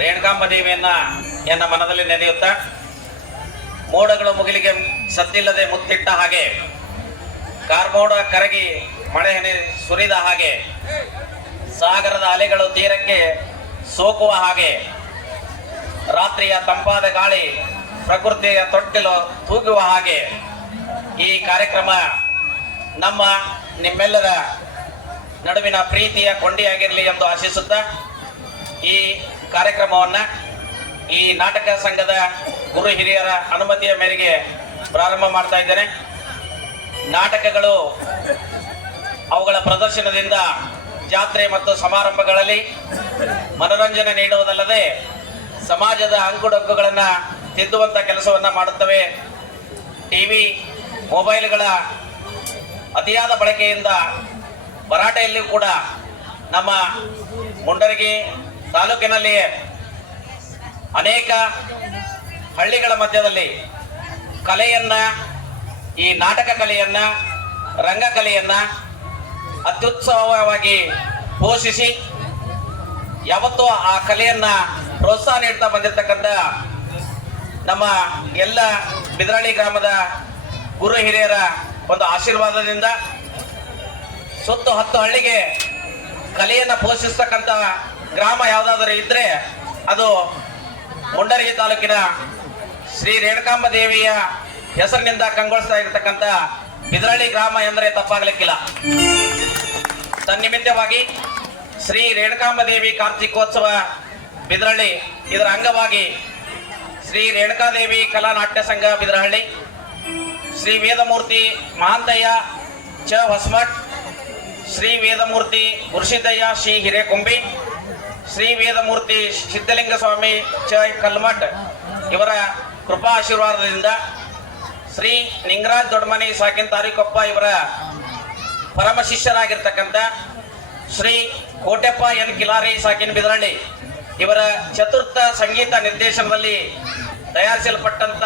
ರೇಣುಕಾಂಬ ದೇವಿಯನ್ನ ಎನ್ನ ಮನದಲ್ಲಿ ನೆನೆಯುತ್ತಾ, ಮೋಡಗಳು ಮುಗಿಲಿಗೆ ಸದ್ದಿಲ್ಲದೆ ಮುತ್ತಿಟ್ಟ ಹಾಗೆ, ಕಾರ್ಮೋಡ ಕರಗಿ ಮಳೆ ಹನಿ ಸುರಿದ ಹಾಗೆ, ಸಾಗರದ ಅಲೆಗಳು ತೀರಕ್ಕೆ ಸೋಕುವ ಹಾಗೆ, ರಾತ್ರಿಯ ತಂಪಾದ ಗಾಳಿ ಪ್ರಕೃತಿಯ ತೊಟ್ಟಿಲು ತೂಗುವ ಹಾಗೆ ಈ ಕಾರ್ಯಕ್ರಮ ನಮ್ಮ ನಿಮ್ಮೆಲ್ಲರ ನಡುವಿನ ಪ್ರೀತಿಯ ಕೊಂಡಿಯಾಗಿರಲಿ ಎಂದು ಆಶಿಸುತ್ತಾ, ಈ ಕಾರ್ಯಕ್ರಮವನ್ನು ಈ ನಾಟಕ ಸಂಘದ ಗುರು ಹಿರಿಯರ ಅನುಮತಿಯ ಮೇರೆಗೆ ಪ್ರಾರಂಭ ಮಾಡ್ತಾ ಇದ್ದೇನೆ. ನಾಟಕಗಳು ಅವುಗಳ ಪ್ರದರ್ಶನದಿಂದ ಜಾತ್ರೆ ಮತ್ತು ಸಮಾರಂಭಗಳಲ್ಲಿ ಮನೋರಂಜನೆ ನೀಡುವುದಲ್ಲದೆ ಸಮಾಜದ ಅಂಕುಡೊಂಕುಗಳನ್ನು ತಿದ್ದುವಂಥ ಕೆಲಸವನ್ನು ಮಾಡುತ್ತವೆ. ಟಿವಿ, ಮೊಬೈಲ್ಗಳ ಅತಿಯಾದ ಬಳಕೆಯಿಂದ ಭರಾಟೆಯಲ್ಲಿಯೂ ಕೂಡ ನಮ್ಮ ಮುಂಡರಗಿ ತಾಲೂಕಿನಲ್ಲಿ ಅನೇಕ ಹಳ್ಳಿಗಳ ಮಧ್ಯದಲ್ಲಿ ಕಲೆಯನ್ನ, ಈ ನಾಟಕ ಕಲೆಯನ್ನ, ರಂಗಕಲೆಯನ್ನ ಅತ್ಯುತ್ಸವವಾಗಿ ಪೋಷಿಸಿ ಯಾವತ್ತೂ ಆ ಕಲೆಯನ್ನ ಪ್ರೋತ್ಸಾಹ ನೀಡ್ತಾ ಬಂದಿರತಕ್ಕಂಥ ನಮ್ಮ ಎಲ್ಲ ಬಿದರಳ್ಳಿ ಗ್ರಾಮದ ಗುರು ಹಿರಿಯರ ಒಂದು ಆಶೀರ್ವಾದದಿಂದ ಸುತ್ತು 10 ಹಳ್ಳಿಗೆ ಕಲೆಯನ್ನು ಪೋಷಿಸ್ತಕ್ಕಂಥ ಗ್ರಾಮ ಯಾವುದಾದರೂ ಇದ್ರೆ ಅದು ಮುಂಡರಗಿ ತಾಲೂಕಿನ ಶ್ರೀ ರೇಣುಕಾಂಬ ದೇವಿಯ ಹೆಸರಿನಿಂದ ಕಂಗೊಳಿಸ್ತಾ ಇರತಕ್ಕಂಥ ಬಿದರಳ್ಳಿ ಗ್ರಾಮ ಎಂದರೆ ತಪ್ಪಾಗಲಿಕ್ಕಿಲ್ಲ. ತನ್ನಿಮಿತ್ತವಾಗಿ ಶ್ರೀ ರೇಣುಕಾಂಬ ದೇವಿ ಕಾರ್ತಿಕೋತ್ಸವ ಬಿದರಳ್ಳಿ, ಇದರ ಅಂಗವಾಗಿ ಶ್ರೀ ರೇಣುಕಾದೇವಿ ಕಲಾ ನಾಟ್ಯ ಸಂಘ ಬಿದರಹಳ್ಳಿ, ಶ್ರೀ ವೇದಮೂರ್ತಿ ಮಹಾಂತಯ್ಯ ಚ ಹೊಸಮಠ್, ಶ್ರೀ ವೇದಮೂರ್ತಿ ಗುರುಸಿದ್ದಯ್ಯ ಶ್ರೀ ಹಿರೇಕೊಂಬಿ, ಶ್ರೀ ವೇದಮೂರ್ತಿ ಸಿದ್ಧಲಿಂಗ ಸ್ವಾಮಿ ಚ ಕಲ್ಮಠ್ ಇವರ ಕೃಪಾ ಆಶೀರ್ವಾದದಿಂದ ಶ್ರೀ ನಿಂಗರಾಜ್ ದೊಡ್ಡಮನಿ ಸಾಕಿನ್ ತಾರೀಕೊಪ್ಪ ಇವರ ಪರಮ ಶಿಷ್ಯರಾಗಿರ್ತಕ್ಕಂಥ ಶ್ರೀ ಕೋಟೆಪ್ಪ ಎನ್ ಕಿಲಾರಿ ಸಾಕಿನ್ ಬಿದರಳ್ಳಿ ಇವರ ಚತುರ್ಥ ಸಂಗೀತ ನಿರ್ದೇಶನದಲ್ಲಿ ತಯಾರಿಸಲ್ಪಟ್ಟಂತ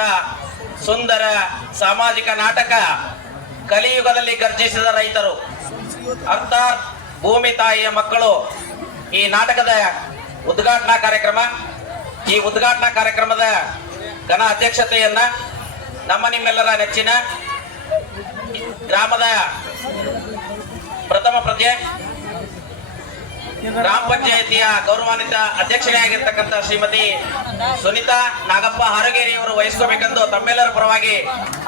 ಸುಂದರ ಸಾಮಾಜಿಕ ನಾಟಕ ಕಲಿಯುಗದಲ್ಲಿ ಗರ್ಜಿಸಿದ ರೈತರು ಅರ್ಥಾತ್ ಭೂಮಿ ತಾಯಿಯ ಮಕ್ಕಳು ಈ ನಾಟಕದ ಉದ್ಘಾಟನಾ ಕಾರ್ಯಕ್ರಮ. ಈ ಉದ್ಘಾಟನಾ ಕಾರ್ಯಕ್ರಮದ ಘನ ಅಧ್ಯಕ್ಷತೆಯನ್ನ ನಮ್ಮ ನಿಮ್ಮೆಲ್ಲರ ನೆಚ್ಚಿನ ಗ್ರಾಮದ ಪ್ರಥಮ ಪ್ರಜೆ, ಗ್ರಾಮ ಪಂಚಾಯಿತಿಯ ಗೌರವಾನ್ವಿತ ಅಧ್ಯಕ್ಷರೇ ಆಗಿರ್ತಕ್ಕಂಥ ಶ್ರೀಮತಿ ಸುನೀತಾ ನಾಗಪ್ಪ ಹಾರಗೇರಿ ಅವರು ವಹಿಸ್ಕೋಬೇಕೆಂದು ತಮ್ಮೆಲ್ಲರ ಪರವಾಗಿ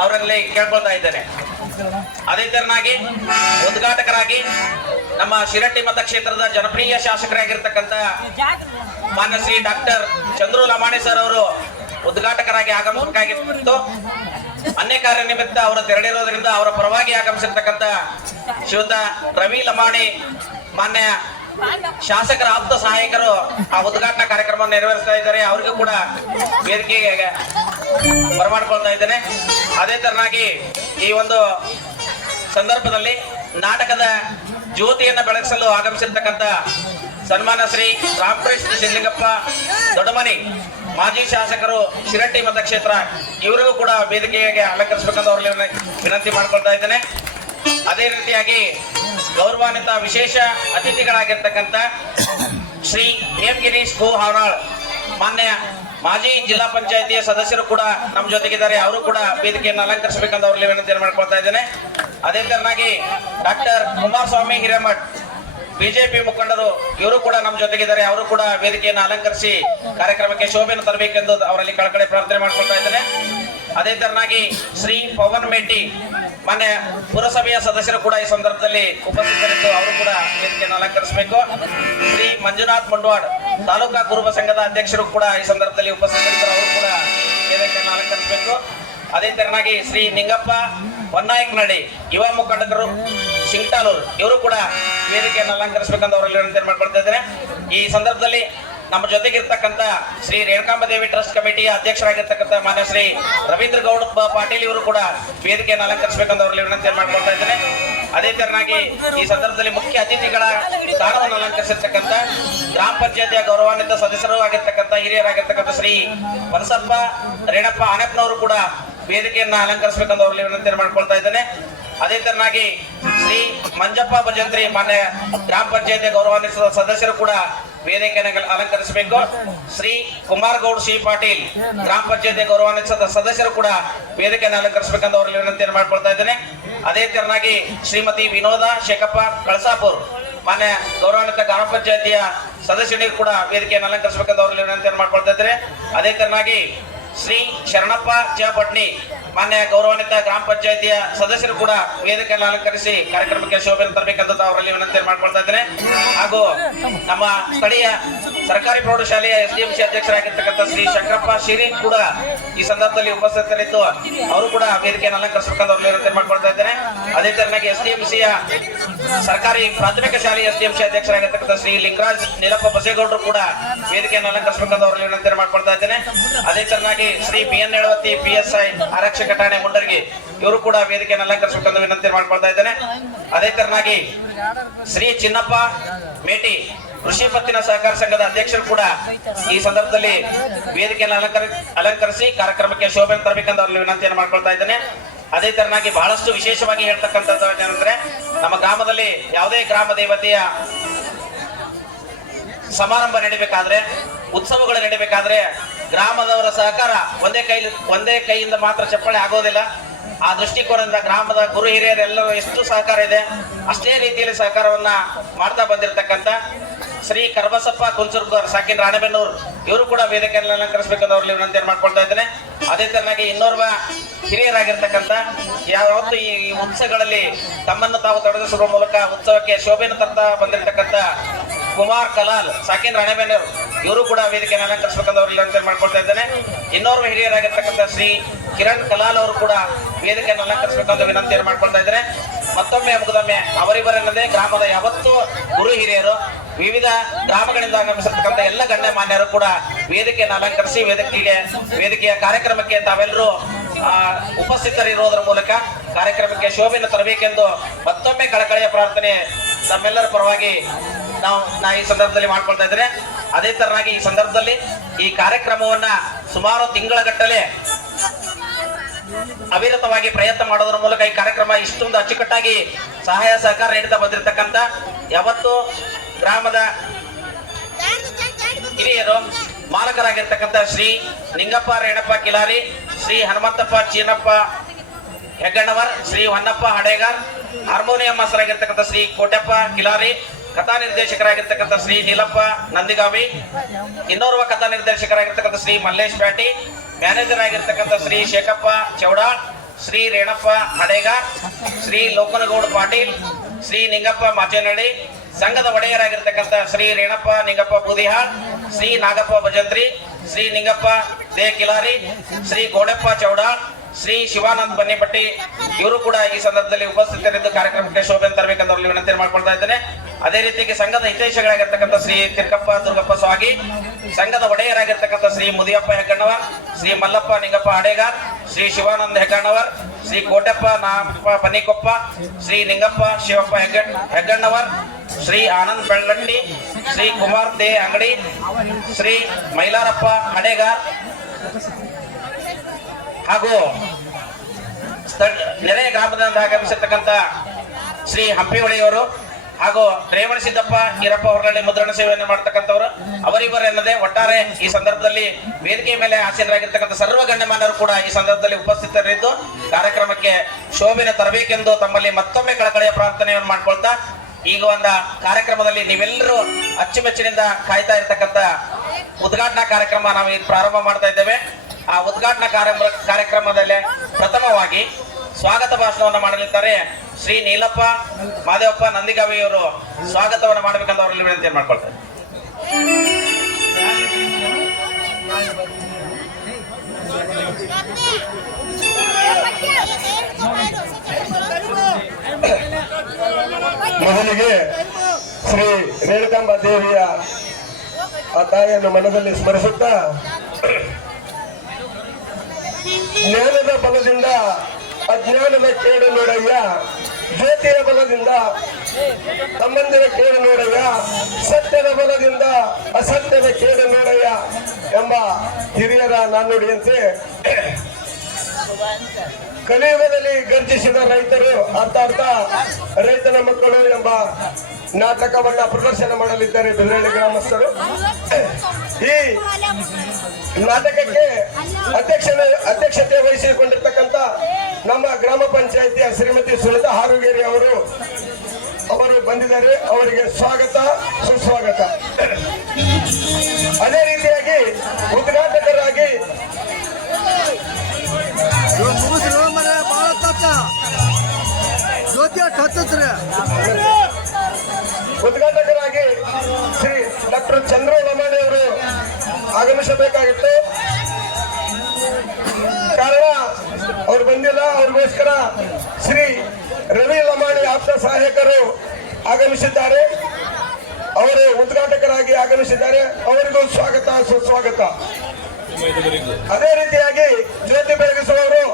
ಅವರಲ್ಲಿ ಕೇಳ್ಕೊಳ್ತಾ ಇದ್ದೇನೆ. ಅದೇ ತೆರನಾಗಿ ಉದ್ಘಾಟಕರಾಗಿ ನಮ್ಮ ಶಿರಟ್ಟಿ ಮತಕ್ಷೇತ್ರದ ಜನಪ್ರಿಯ ಶಾಸಕರಾಗಿರ್ತಕ್ಕಂಥ ಮಾನ್ಯ ಶ್ರೀ ಡಾಕ್ಟರ್ ಚಂದ್ರು ಲಮಾಣಿ ಸರ್ ಅವರು ಉದ್ಘಾಟಕರಾಗಿ ಆಗಮಿಸಬೇಕಾಗಿತ್ತು. ಅನ್ಯ ಕಾರ್ಯ ನಿಮಿತ್ತ ಅವರು ತೆರಳಿರೋದ್ರಿಂದ ಅವರ ಪರವಾಗಿ ಆಗಮಿಸಿರ್ತಕ್ಕಂಥ ಶ್ರೀಯುತ ರವಿ ಲಮಾಣಿ ಮಾನ್ಯ ಶಾಸಕರ ಆಪ್ತ ಸಹಾಯಕರು ಆ ಉದ್ಘಾಟನಾ ಕಾರ್ಯಕ್ರಮ ನೆರವೇರಿಸ್ತಾ ಇದ್ದಾರೆ. ಅವರಿಗೂ ಕೂಡ ವೇದಿಕೆಗೆ ಬರಮಾಡ್ಕೊಳ್ತಾ ಇದ್ದೇನೆ. ಅದೇ ತರನಾಗಿ ಈ ಒಂದು ಸಂದರ್ಭದಲ್ಲಿ ನಾಟಕದ ಜ್ಯೋತಿಯನ್ನು ಬೆಳಗಿಸಲು ಆಗಮಿಸಿರ್ತಕ್ಕಂಥ ಸನ್ಮಾನ ಶ್ರೀ ರಾಮಕೃಷ್ಣ ಸಿದ್ಲಿಂಗಪ್ಪ ದೊಡ್ಡಮನಿ ಮಾಜಿ ಶಾಸಕರು ಶಿರಟ್ಟಿ ಮತಕ್ಷೇತ್ರ, ಇವರಿಗೂ ಕೂಡ ವೇದಿಕೆಗೆ ಅಲಂಕರಿಸಬೇಕಂತ ಅವರಲ್ಲಿ ವಿನಂತಿ ಮಾಡ್ಕೊಳ್ತಾ ಇದ್ದೇನೆ. ಅದೇ ರೀತಿಯಾಗಿ ಗೌರವಾನ್ವಿತ ವಿಶೇಷ ಅತಿಥಿಗಳಾಗಿರ್ತಕ್ಕಂಥ ಶ್ರೀ ಎಂ ಗಿರೀಶ್ ಭೂ ಹಾವನಾಳ್ ಮಾನ್ಯ ಮಾಜಿ ಜಿಲ್ಲಾ ಪಂಚಾಯತಿಯ ಸದಸ್ಯರು ಕೂಡ ನಮ್ಮ ಜೊತೆಗಿದ್ದಾರೆ. ಅವರು ಕೂಡ ವೇದಿಕೆಯನ್ನು ಅಲಂಕರಿಸಬೇಕಂತ ಅವರಲ್ಲಿ ವಿನಂತಿಯನ್ನು ಮಾಡ್ಕೊಳ್ತಾ ಇದ್ದೇನೆ. ಅದೇ ತರನಾಗಿ ಡಾಕ್ಟರ್ ಕುಮಾರಸ್ವಾಮಿ ಹಿರೇಮಠ್ ಬಿಜೆಪಿ ಮುಖಂಡರು, ಇವರು ಕೂಡ ನಮ್ಮ ಜೊತೆಗಿದ್ದಾರೆ. ಅವರು ಕೂಡ ವೇದಿಕೆಯನ್ನು ಅಲಂಕರಿಸಿ ಕಾರ್ಯಕ್ರಮಕ್ಕೆ ಶೋಭೆಯನ್ನು ತರಬೇಕೆಂದು ಅವರಲ್ಲಿ ಕಳಕಳಿ ಪ್ರಾರ್ಥನೆ ಮಾಡ್ಕೊಳ್ತಾ ಇದ್ದೇನೆ. ಅದೇ ತರನಾಗಿ ಶ್ರೀ ಪವನ್ ಮೇಟಿ ಮಾನ್ಯ ಪುರಸಭೆಯ ಸದಸ್ಯರು ಕೂಡ ಈ ಸಂದರ್ಭದಲ್ಲಿ ಉಪಸ್ಥಿತರಿದ್ದು ಅವರು ಕೂಡ ವೇದಿಕೆಯನ್ನು ಅಲಂಕರಿಸಬೇಕು. ಶ್ರೀ ಮಂಜುನಾಥ್ ಮುಂಡವಾಡ್ ತಾಲೂಕಾ ಕುರುಬ ಸಂಘದ ಅಧ್ಯಕ್ಷರು ಕೂಡ ಈ ಸಂದರ್ಭದಲ್ಲಿ ಉಪಸ್ಥಿತರಿದ್ದರು, ಅವರು ಕೂಡ ವೇದಿಕೆಯನ್ನು ಅಲಂಕರಿಸಬೇಕು. ಅದೇ ತರನಾಗಿ ಶ್ರೀ ನಿಂಗಪ್ಪ ಹೊನ್ನಾಯಕನಹಳ್ಳಿ ಯುವ ಮುಖಂಡರು ಶಿಂಗ್ಟಾಲೂರು, ಇವರು ಕೂಡ ವೇದಿಕೆಯನ್ನು ಅಲಂಕರಿಸಬೇಕಂತ ಅವರಲ್ಲಿ ವಿನಂತಿ ಮಾಡ್ಕೊಳ್ತಾ ಇದ್ದೇನೆ. ಈ ಸಂದರ್ಭದಲ್ಲಿ ನಮ್ಮ ಜೊತೆಗಿರ್ತಕ್ಕಂಥ ಶ್ರೀ ರೇಣುಕಾಂಬ ದೇವಿ ಟ್ರಸ್ಟ್ ಕಮಿಟಿಯ ಅಧ್ಯಕ್ಷರಾಗಿರ್ತಕ್ಕಂಥ ಮಾನ್ಯ ಶ್ರೀ ರವೀಂದ್ರ ಗೌಡ ಪಾಟೀಲ್ ಇವರು ಕೂಡ ವೇದಿಕೆಯನ್ನು ಅಲಂಕರಿಸಬೇಕಂತ ಅವರಲ್ಲಿ ವಿನಂತಿ ಮಾಡ್ಕೊಳ್ತಾ ಇದ್ದೇನೆ. ಅದೇ ತರನಾಗಿ ಈ ಸಂದರ್ಭದಲ್ಲಿ ಮುಖ್ಯ ಅತಿಥಿಗಳ ಸ್ಥಾನವನ್ನು ಅಲಂಕರಿಸಿರ್ತಕ್ಕಂಥ ಗ್ರಾಮ ಪಂಚಾಯತಿಯ ಗೌರವಾನ್ವಿತ ಸದಸ್ಯರು ಆಗಿರ್ತಕ್ಕಂಥ ಹಿರಿಯರಾಗಿರ್ತಕ್ಕಂಥ ಶ್ರೀ ವನಸಪ್ಪ ರೇಣಪ್ಪ ಆನೆಪ್ಪನವರು ಕೂಡ ವೇದಿಕೆಯನ್ನ ಅಲಂಕರಿಸಬೇಕಂತ ಅವರಲ್ಲಿ ವಿನಂತಿ ಮಾಡ್ಕೊಳ್ತಾ ಇದ್ದೇನೆ. ಅದೇ ತರನಾಗಿ ಶ್ರೀ ಮಂಜಪ್ಪ ಭಜಂತ್ರಿ ಮಾನ್ಯ ಗ್ರಾಮ ಪಂಚಾಯತಿ ಗೌರವಾನ್ವಿತ ಸದಸ್ಯರು ಕೂಡ ವೇದಿಕೆಯನ್ನು ಅಲಂಕರಿಸಬೇಕು. ಶ್ರೀ ಕುಮಾರ್ ಗೌಡ್ ಸಿ ಪಾಟೀಲ್ ಗ್ರಾಮ ಪಂಚಾಯತಿ ಗೌರವಾನ್ವಿತ ಸದಸ್ಯರು ಕೂಡ ವೇದಿಕೆಯನ್ನು ಅಲಂಕರಿಸಬೇಕಂತ ಅವರಲ್ಲಿ ವಿನಂತಿಯನ್ನು ಮಾಡ್ಕೊಳ್ತಾ ಇದ್ದೇನೆ. ಅದೇ ತರನಾಗಿ ಶ್ರೀಮತಿ ವಿನೋದ ಶೇಖಪ್ಪ ಕಳಸಾಪುರ್ ಮಾನ್ಯ ಗೌರವಾನ್ವಿತ ಗ್ರಾಮ ಪಂಚಾಯತಿಯ ಸದಸ್ಯರಿಗೆ ಕೂಡ ವೇದಿಕೆಯನ್ನು ಅಲಂಕರಿಸಬೇಕಂತ ಅವರಲ್ಲಿ ವಿನಂತಿಯನ್ನು ಮಾಡ್ಕೊಳ್ತಾ ಇದ್ದಾರೆ. ಅದೇ ತರನಾಗಿ ಶ್ರೀ ಶರಣಪ್ಪ ಚಪಟ್ನಿ ಮಾನ್ಯ ಗೌರವಾನ್ವಿತ ಗ್ರಾಮ ಪಂಚಾಯತಿಯ ಸದಸ್ಯರು ಕೂಡ ವೇದಿಕೆಯನ್ನು ಅಲಂಕರಿಸಿ ಕಾರ್ಯಕ್ರಮಕ್ಕೆ ಶೋಭೆ ತರಬೇಕಂತ ಅವರಲ್ಲಿ ವಿನಂತಿ ಮಾಡ್ಕೊಳ್ತಾ ಇದ್ದೇನೆ. ಹಾಗೂ ನಮ್ಮ ಸ್ಥಳೀಯ ಸರ್ಕಾರಿ ಪ್ರೌಢಶಾಲೆಯ SDMC ಅಧ್ಯಕ್ಷರಾಗಿರ್ತಕ್ಕಂಥ ಶ್ರೀ ಶಂಕರಪ್ಪ ಶಿರಿ ಕೂಡ ಈ ಸಂದರ್ಭದಲ್ಲಿ ಉಪಸ್ಥಿತರಿದ್ದು ಅವರು ಕೂಡ ವೇದಿಕೆಯನ್ನು ಅಲಂಕರಿಸಬೇಕಂತ ಅವರಲ್ಲಿ ವಿನಂತಿ ಮಾಡ್ಕೊಳ್ತಾ ಇದ್ದೇನೆ. ಅದೇ ತರನಾಗಿ SDMCಯ ಸರ್ಕಾರಿ ಪ್ರಾಥಮಿಕ ಶಾಲೆಯ SDMC ಅಧ್ಯಕ್ಷರಾಗಿರ್ತಕ್ಕಂಥ ಶ್ರೀ ಲಿಂಗರಾಜ್ ನೀಲಪ್ಪ ಬಸೇಗೌಡರು ಕೂಡ ವೇದಿಕೆಯನ್ನು ಅಲಂಕರಿಸಬೇಕಂತ ಅವರಲ್ಲಿ ವಿನಂತಿ ಮಾಡ್ಕೊಳ್ತಾ ಇದ್ದೇನೆ. ಅದೇ ತರನಾಗಿ ಶ್ರೀ BN ಎಳವತ್ತಿ PSI ಆರಕ್ಷಕ ಠಾಣೆ ಮುಂಡರ್ಗಿ ಇವರು ಕೂಡ ವೇದಿಕೆಯನ್ನು ಅಲಂಕರಿಸಬೇಕಂತ ವಿನಂತಿ ಮಾಡ್ಕೊಳ್ತಾ ಇದ್ದೇನೆ. ಅದೇ ತರನಾಗಿ ಶ್ರೀ ಚಿನ್ನಪ್ಪ ಮೇಟಿ ಕೃಷಿ ಪತ್ತಿನ ಸಹಕಾರ ಸಂಘದ ಅಧ್ಯಕ್ಷರು ಕೂಡ ಈ ಸಂದರ್ಭದಲ್ಲಿ ವೇದಿಕೆಯನ್ನು ಅಲಂಕರಿಸಿ ಕಾರ್ಯಕ್ರಮಕ್ಕೆ ಶೋಭೆ ತರಬೇಕಂತ ಅವರಲ್ಲಿ ವಿನಂತಿಯನ್ನು ಮಾಡ್ಕೊಳ್ತಾ ಇದ್ದೇನೆ. ಅದೇ ತರನಾಗಿ ಬಹಳಷ್ಟು ವಿಶೇಷವಾಗಿ ಹೇಳ್ತಕ್ಕಂಥದ್ದು ಏನಂದ್ರೆ ನಮ್ಮ ಗ್ರಾಮದಲ್ಲಿ ಯಾವುದೇ ಗ್ರಾಮ ದೇವತೆಯ ಸಮಾರಂಭ ನಡೀಬೇಕಾದ್ರೆ ಉತ್ಸವಗಳು ನಡೀಬೇಕಾದ್ರೆ ಗ್ರಾಮದವರ ಸಹಕಾರ ಒಂದೇ ಕೈಯಿಂದ ಮಾತ್ರ ಚಪ್ಪಾಳೆ ಆಗೋದಿಲ್ಲ. ಆ ದೃಷ್ಟಿಕೋನದಿಂದ ಗ್ರಾಮದ ಗುರು ಹಿರಿಯರೆಲ್ಲರೂ ಎಷ್ಟು ಸಹಕಾರ ಇದೆ ಅಷ್ಟೇ ರೀತಿಯಲ್ಲಿ ಸಹಕಾರವನ್ನ ಮಾಡ್ತಾ ಬಂದಿರತಕ್ಕಂತ ಶ್ರೀ ಕರಬಸಪ್ಪ ಕುಂಚುರ್ಕರ್ ಸಾಕಿನ್ ರಾಣೆಬೆನ್ನೂರು ಇವರು ಕೂಡ ವೇದಿಕೆಯನ್ನು ಅಲಂಕರಿಸಬೇಕಂತ ಅವರಲ್ಲಿ ವಿನಂತಿಯನ್ನು ಮಾಡ್ಕೊಳ್ತಾ ಇದ್ದೇನೆ. ಅದೇ ತರನಾಗಿ ಇನ್ನೋರ್ವ ಹಿರಿಯರಾಗಿರ್ತಕ್ಕಂಥ ಯಾವತ್ತು ಈ ಉತ್ಸವಗಳಲ್ಲಿ ತಮ್ಮನ್ನು ತಾವು ತೊಡಗಿಸುವ ಮೂಲಕ ಉತ್ಸವಕ್ಕೆ ಶೋಭೆಯನ್ನು ತರ್ತಾ ಬಂದಿರತಕ್ಕಂಥ ಕುಮಾರ್ ಕಲಾಲ್ ಸಾಕಿನ್ ರಾಣೆಬೆನ್ನೂರು ಇವರು ಕೂಡ ವೇದಿಕೆಯನ್ನು ಅಲಂಕರಿಸಬೇಕಂತ ಅವರಲ್ಲಿ ವಿನಂತಿ ಮಾಡ್ಕೊಳ್ತಾ ಇದ್ದೇನೆ. ಇನ್ನೋರ್ವ ಹಿರಿಯರಾಗಿರ್ತಕ್ಕಂಥ ಶ್ರೀ ಕಿರಣ್ ಕಲಾಲ್ ಅವರು ಕೂಡ ವೇದಿಕೆಯನ್ನು ಅಲಂಕರಿಸಬೇಕಂತ ವಿನಂತಿಯನ್ನು ಮಾಡ್ಕೊಳ್ತಾ ಇದ್ದಾರೆ. ಮತ್ತೊಮ್ಮೆ ಮುಗಿದೊಮ್ಮೆ ಅವರಿವರನ್ನದೇ ಗ್ರಾಮದ ಯಾವತ್ತೂ ಗುರು ಹಿರಿಯರು ವಿವಿಧ ಗ್ರಾಮಗಳಿಂದ ಆಗಮಿಸಿರ್ತಕ್ಕಂಥ ಎಲ್ಲ ಗಣ್ಯಮಾನ್ಯರು ಕೂಡ ವೇದಿಕೆಯನ್ನು ಅಲಂಕರಿಸಿ ವೇದಿಕೆಯ ಕಾರ್ಯಕ್ರಮಕ್ಕೆ ತಾವೆಲ್ಲರೂ ಉಪಸ್ಥಿತರಿರುವುದರ ಮೂಲಕ ಕಾರ್ಯಕ್ರಮಕ್ಕೆ ಶೋಭೆಯನ್ನು ತರಬೇಕೆಂದು ಮತ್ತೊಮ್ಮೆ ಕಳಕಳಿಯ ಪ್ರಾರ್ಥನೆ ನಮ್ಮೆಲ್ಲರ ಪರವಾಗಿ ನಾ ಈ ಸಂದರ್ಭದಲ್ಲಿ ಮಾಡ್ಕೊಳ್ತಾ ಇದ್ದೇನೆ. ಅದೇ ತರನಾಗಿ ಈ ಸಂದರ್ಭದಲ್ಲಿ ಈ ಕಾರ್ಯಕ್ರಮವನ್ನ ಸುಮಾರು ತಿಂಗಳ ಗಟ್ಟಲೆ ಅವಿರತವಾಗಿ ಪ್ರಯತ್ನ ಮಾಡೋದ್ರ ಮೂಲಕ ಈ ಕಾರ್ಯಕ್ರಮ ಇಷ್ಟೊಂದು ಅಚ್ಚುಕಟ್ಟಾಗಿ ಸಹಾಯ ಸಹಕಾರ ನೀಡುತ್ತಾ ಬಂದಿರತಕ್ಕಂತ ಯಾವತ್ತು ಗ್ರಾಮದ ಹಿರಿಯರು ಮಾಲಕರಾಗಿರ್ತಕ್ಕಂಥ ಶ್ರೀ ನಿಂಗಪ್ಪ ರೇಣಪ್ಪ ಕಿಲಾರಿ, ಶ್ರೀ ಹನುಮಂತಪ್ಪ ಚೀನಪ್ಪ ಹೆಗ್ಗಣ್ಣವರ್, ಶ್ರೀ ಹೊನ್ನಪ್ಪ ಹಡೇಗಾರ್, ಹಾರ್ಮೋನಿಯಂ ಮಾಸ್ತರಾಗಿರ್ತಕ್ಕಂಥ ಶ್ರೀ ಕೋಟೆಪ್ಪ ಕಿಲಾರಿ, ಕಥಾ ನಿರ್ದೇಶಕರಾಗಿರ್ತಕ್ಕಂಥ ಶ್ರೀ ನೀಲಪ್ಪ ನಂದಿಗಾವಿ, ಇನ್ನೋರ್ವ ಕಥಾ ನಿರ್ದೇಶಕರಾಗಿರ್ತಕ್ಕಂಥ ಶ್ರೀ ಮಲ್ಲೇಶ್ ಪ್ಯಾಟಿ, ಮ್ಯಾನೇಜರ್ ಆಗಿರ್ತಕ್ಕಂಥ ಶ್ರೀ ಶೇಖಪ್ಪ ಚೌಡಾಳ್, ಶ್ರೀ ರೇಣಪ್ಪ ಹಡೇಗಾರ್, ಶ್ರೀ ಲೋಕನಗೌಡ ಪಾಟೀಲ್, ಶ್ರೀ ನಿಂಗಪ್ಪ ಮಾಚೇನಹಳ್ಳಿ, ಸಂಘದ ಒಡೆಯರಾಗಿರ್ತಕ್ಕಂಥ ಶ್ರೀ ರೇಣಪ್ಪ ನಿಂಗಪ್ಪ ಬೂದಿಹಾಳ್, ಶ್ರೀ ನಾಗಪ್ಪ ಭಜಂತ್ರಿ, ಶ್ರೀ ನಿಂಗಪ್ಪ ದೇ ಕಿಲಾರಿ, ಶ್ರೀ ಗೋಡೆಪ್ಪ ಚೌಡಾಳ್, ಶ್ರೀ ಶಿವಾನಂದ್ ಬನ್ನಿಪಟ್ಟಿ ಇವರು ಕೂಡ ಈ ಸಂದರ್ಭದಲ್ಲಿ ಉಪಸ್ಥಿತರಿದ್ದು ಕಾರ್ಯಕ್ರಮಕ್ಕೆ ಶೋಭೆ ತರಬೇಕೆಂದು ಅವರಲ್ಲಿ ವಿನಂತಿ ಮಾಡ್ಕೊಳ್ತಾ ಇದ್ದೇನೆ. ಅದೇ ರೀತಿಯಾಗಿ ಸಂಘದ ಹಿತೈಷಿಗಳಾಗಿರ್ತಕ್ಕಂಥ ಶ್ರೀ ತಿರ್ಕಪ್ಪ ದುರ್ಗಪ್ಪ ಸ್ವಾಗಿ, ಸಂಘದ ಒಡೆಯರಾಗಿರ್ತಕ್ಕಂಥ ಶ್ರೀ ಮುದಿಯಪ್ಪ ಹೆಗ್ಗಣ್ಣವರ್, ಶ್ರೀ ಮಲ್ಲಪ್ಪ ನಿಂಗಪ್ಪ ಹಡೇಗಾರ್, ಶ್ರೀ ಶಿವಾನಂದ ಹೆಗ್ಗಣ್ಣವರ್, ಶ್ರೀ ಕೋಟೆಪ್ಪ ನಾಗಪ್ಪ ಬನ್ನಿಕೊಪ್ಪ, ಶ್ರೀ ನಿಂಗಪ್ಪ ಶಿವಪ್ಪ ಹೆಗ್ಗಣ್ಣವರ್, ಶ್ರೀ ಆನಂದ್ ಬೆಳ್ಳಟ್ಟಿ, ಶ್ರೀ ಕುಮಾರ್ ದೇ ಅಂಗಡಿ, ಶ್ರೀ ಮೈಲಾರಪ್ಪ ಹಡೇಗಾರ್ ಹಾಗೂ ನೆರೆಯ ಗ್ರಾಮದಿಂದ ಆಗಮಿಸಿರ್ತಕ್ಕಂಥ ಶ್ರೀ ಹಂಪಿಹೊಳೆಯವರು ಹಾಗೂ ರೇವಣ ಸಿದ್ದಪ್ಪ ಈರಪ್ಪ ಹೊರಗಡೆ ಮುದ್ರಣ ಸೇವೆಯನ್ನು ಮಾಡತಕ್ಕಂಥವರು ಅವರಿವರೆನ್ನದೇ ಒಟ್ಟಾರೆ ಈ ಸಂದರ್ಭದಲ್ಲಿ ವೇದಿಕೆ ಮೇಲೆ ಆಸೀನರಾಗಿರ್ತಕ್ಕಂಥ ಸರ್ವ ಗಣ್ಯಮಾನ್ಯರು ಕೂಡ ಈ ಸಂದರ್ಭದಲ್ಲಿ ಉಪಸ್ಥಿತರಿದ್ದು ಕಾರ್ಯಕ್ರಮಕ್ಕೆ ಶೋಭೆಯನ್ನು ತರಬೇಕೆಂದು ತಮ್ಮಲ್ಲಿ ಮತ್ತೊಮ್ಮೆ ಕಳಕಳಿಯ ಪ್ರಾರ್ಥನೆಯನ್ನು ಮಾಡ್ಕೊಳ್ತಾ ಈಗ ಒಂದು ಕಾರ್ಯಕ್ರಮದಲ್ಲಿ ನೀವೆಲ್ಲರೂ ಅಚ್ಚುಮೆಚ್ಚಿನಿಂದ ಕಾಯ್ತಾ ಇರ್ತಕ್ಕಂಥ ಉದ್ಘಾಟನಾ ಕಾರ್ಯಕ್ರಮ ನಾವು ಈಗ ಪ್ರಾರಂಭ ಮಾಡ್ತಾ ಇದ್ದೇವೆ. ಆ ಉದ್ಘಾಟನಾ ಕಾರ್ಯಕ್ರಮದಲ್ಲಿ ಪ್ರಥಮವಾಗಿ ಸ್ವಾಗತ ಭಾಷಣವನ್ನು ಮಾಡಲಿದ್ದಾರೆ ಶ್ರೀ ನೀಲಪ್ಪ ಮಾದೇವಪ್ಪ ನಂದಿಗಾವಿಯವರು ಸ್ವಾಗತವನ್ನು ಮಾಡಬೇಕಂತ ಅವರಲ್ಲಿ ವಿನಂತಿ ಮಾಡ್ಕೊಳ್ತಾರೆ. ಮೊದಲಿಗೆ ಶ್ರೀ ರೇಣುಕಾಂಬ ದೇವಿಯ ಆ ತಾಯಿಯನ್ನು ಮನದಲ್ಲಿ ಸ್ಮರಿಸುತ್ತಾ ಜ್ಞಾನದ ಬಲದಿಂದ ಅಜ್ಞಾನದ ಕೇಡು ನೋಡಯ್ಯ, ಜ್ಯೋತಿಯ ಬಲದಿಂದ ಸಂಬಂಧದ ಕೇಡು ನೋಡಯ್ಯ, ಸತ್ಯದ ಬಲದಿಂದ ಅಸತ್ಯದ ಕೇಡು ನೋಡಯ್ಯ ಎಂಬ ಹಿರಿಯರ ನಾಣ್ಣುಡಿಯಂತೆ ಕಲಿಯುಗದಲ್ಲಿ ಗರ್ಜಿಸಿದ ರೈತರು ಅರ್ಥ ರೈತನ ಮಕ್ಕಳು ಎಂಬ ನಾಟಕವನ್ನ ಪ್ರದರ್ಶನ ಮಾಡಲಿದ್ದಾರೆ ಬಿದರಳ್ಳಿ ಗ್ರಾಮಸ್ಥರು. ಈ ನಾಟಕಕ್ಕೆ ಅಧ್ಯಕ್ಷತೆ ವಹಿಸಿಕೊಂಡಿರ್ತಕ್ಕಂಥ ನಮ್ಮ ಗ್ರಾಮ ಪಂಚಾಯಿತಿಯ ಶ್ರೀಮತಿ ಸುನಿತಾ ಹಾರುಗೇರಿ ಅವರು ಬಂದಿದ್ದಾರೆ. ಅವರಿಗೆ ಸ್ವಾಗತ ಸುಸ್ವಾಗತ. ಅದೇ ರೀತಿಯಾಗಿ ಉದ್ಘಾಟಕರಾಗಿ ಉದ್ಘಾಟಕರಾಗಿ ಶ್ರೀ ಡಾಕ್ಟರ್ ಚಂದ್ರು ಲಮಾಣಿ ಅವರು ಆಗಮಿಸಬೇಕಾಗಿತ್ತು. ಕಾರಣ ಅವ್ರು ಬಂದಿಲ್ಲ. ಅವ್ರಿಗೋಸ್ಕರ ಶ್ರೀ ರವಿ ಲಮಾಣಿ ಆಪ್ತ ಸಹಾಯಕರು ಆಗಮಿಸಿದ್ದಾರೆ. ಅವರು ಉದ್ಘಾಟಕರಾಗಿ ಆಗಮಿಸಿದ್ದಾರೆ. ಅವರಿಗೂ ಸ್ವಾಗತ ಸುಸ್ವಾಗತ. ಅದೇ ರೀತಿಯಾಗಿ ಜ್ಯೋತಿ ಬೆಳಗಿಸುವವರು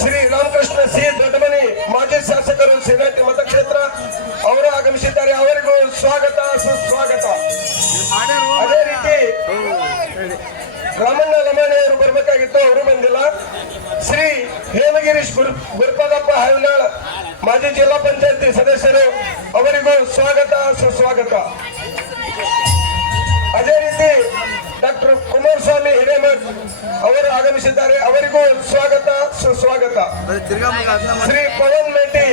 ಶ್ರೀ ರಾಮಕೃಷ್ಣ ಸಿ ದೊಡ್ಡಮನಿ ಮಾಜಿ ಶಾಸಕರು ಸಿರಹಟ್ಟಿ ಮತಕ್ಷೇತ್ರ ಅವರು ಆಗಮಿಸಿದ್ದಾರೆ. ಅವರಿಗೂ ಸ್ವಾಗತ ಸುಸ್ವಾಗತ. ಅದೇ ರೀತಿ ರಾಮಣ್ಣ ಲಮಾಣಿ ಅವರು ಬರಬೇಕಾಗಿತ್ತು, ಅವರು ಬಂದಿಲ್ಲ. ಶ್ರೀ ಹೇಮಗಿರೀಶ್ ಗುರುಪಾದಪ್ಪ ಹಾವಿನಾಳ್ ಮಾಜಿ ಜಿಲ್ಲಾ ಪಂಚಾಯತಿ ಸದಸ್ಯರು, ಅವರಿಗೂ ಸ್ವಾಗತ ಸುಸ್ವಾಗತ. ಅದೇ ರೀತಿ ಡಾಕ್ಟರ್ ಕುಮಾರಸ್ವಾಮಿ ಹಿರೇಮಠ್ ಅವರು ಆಗಮಿಸಿದ್ದಾರೆ. ಅವರಿಗೂ ಸ್ವಾಗತ ಸುಸ್ವಾಗತ. ಶ್ರೀ ಪವನ್ ಮೇಟಿ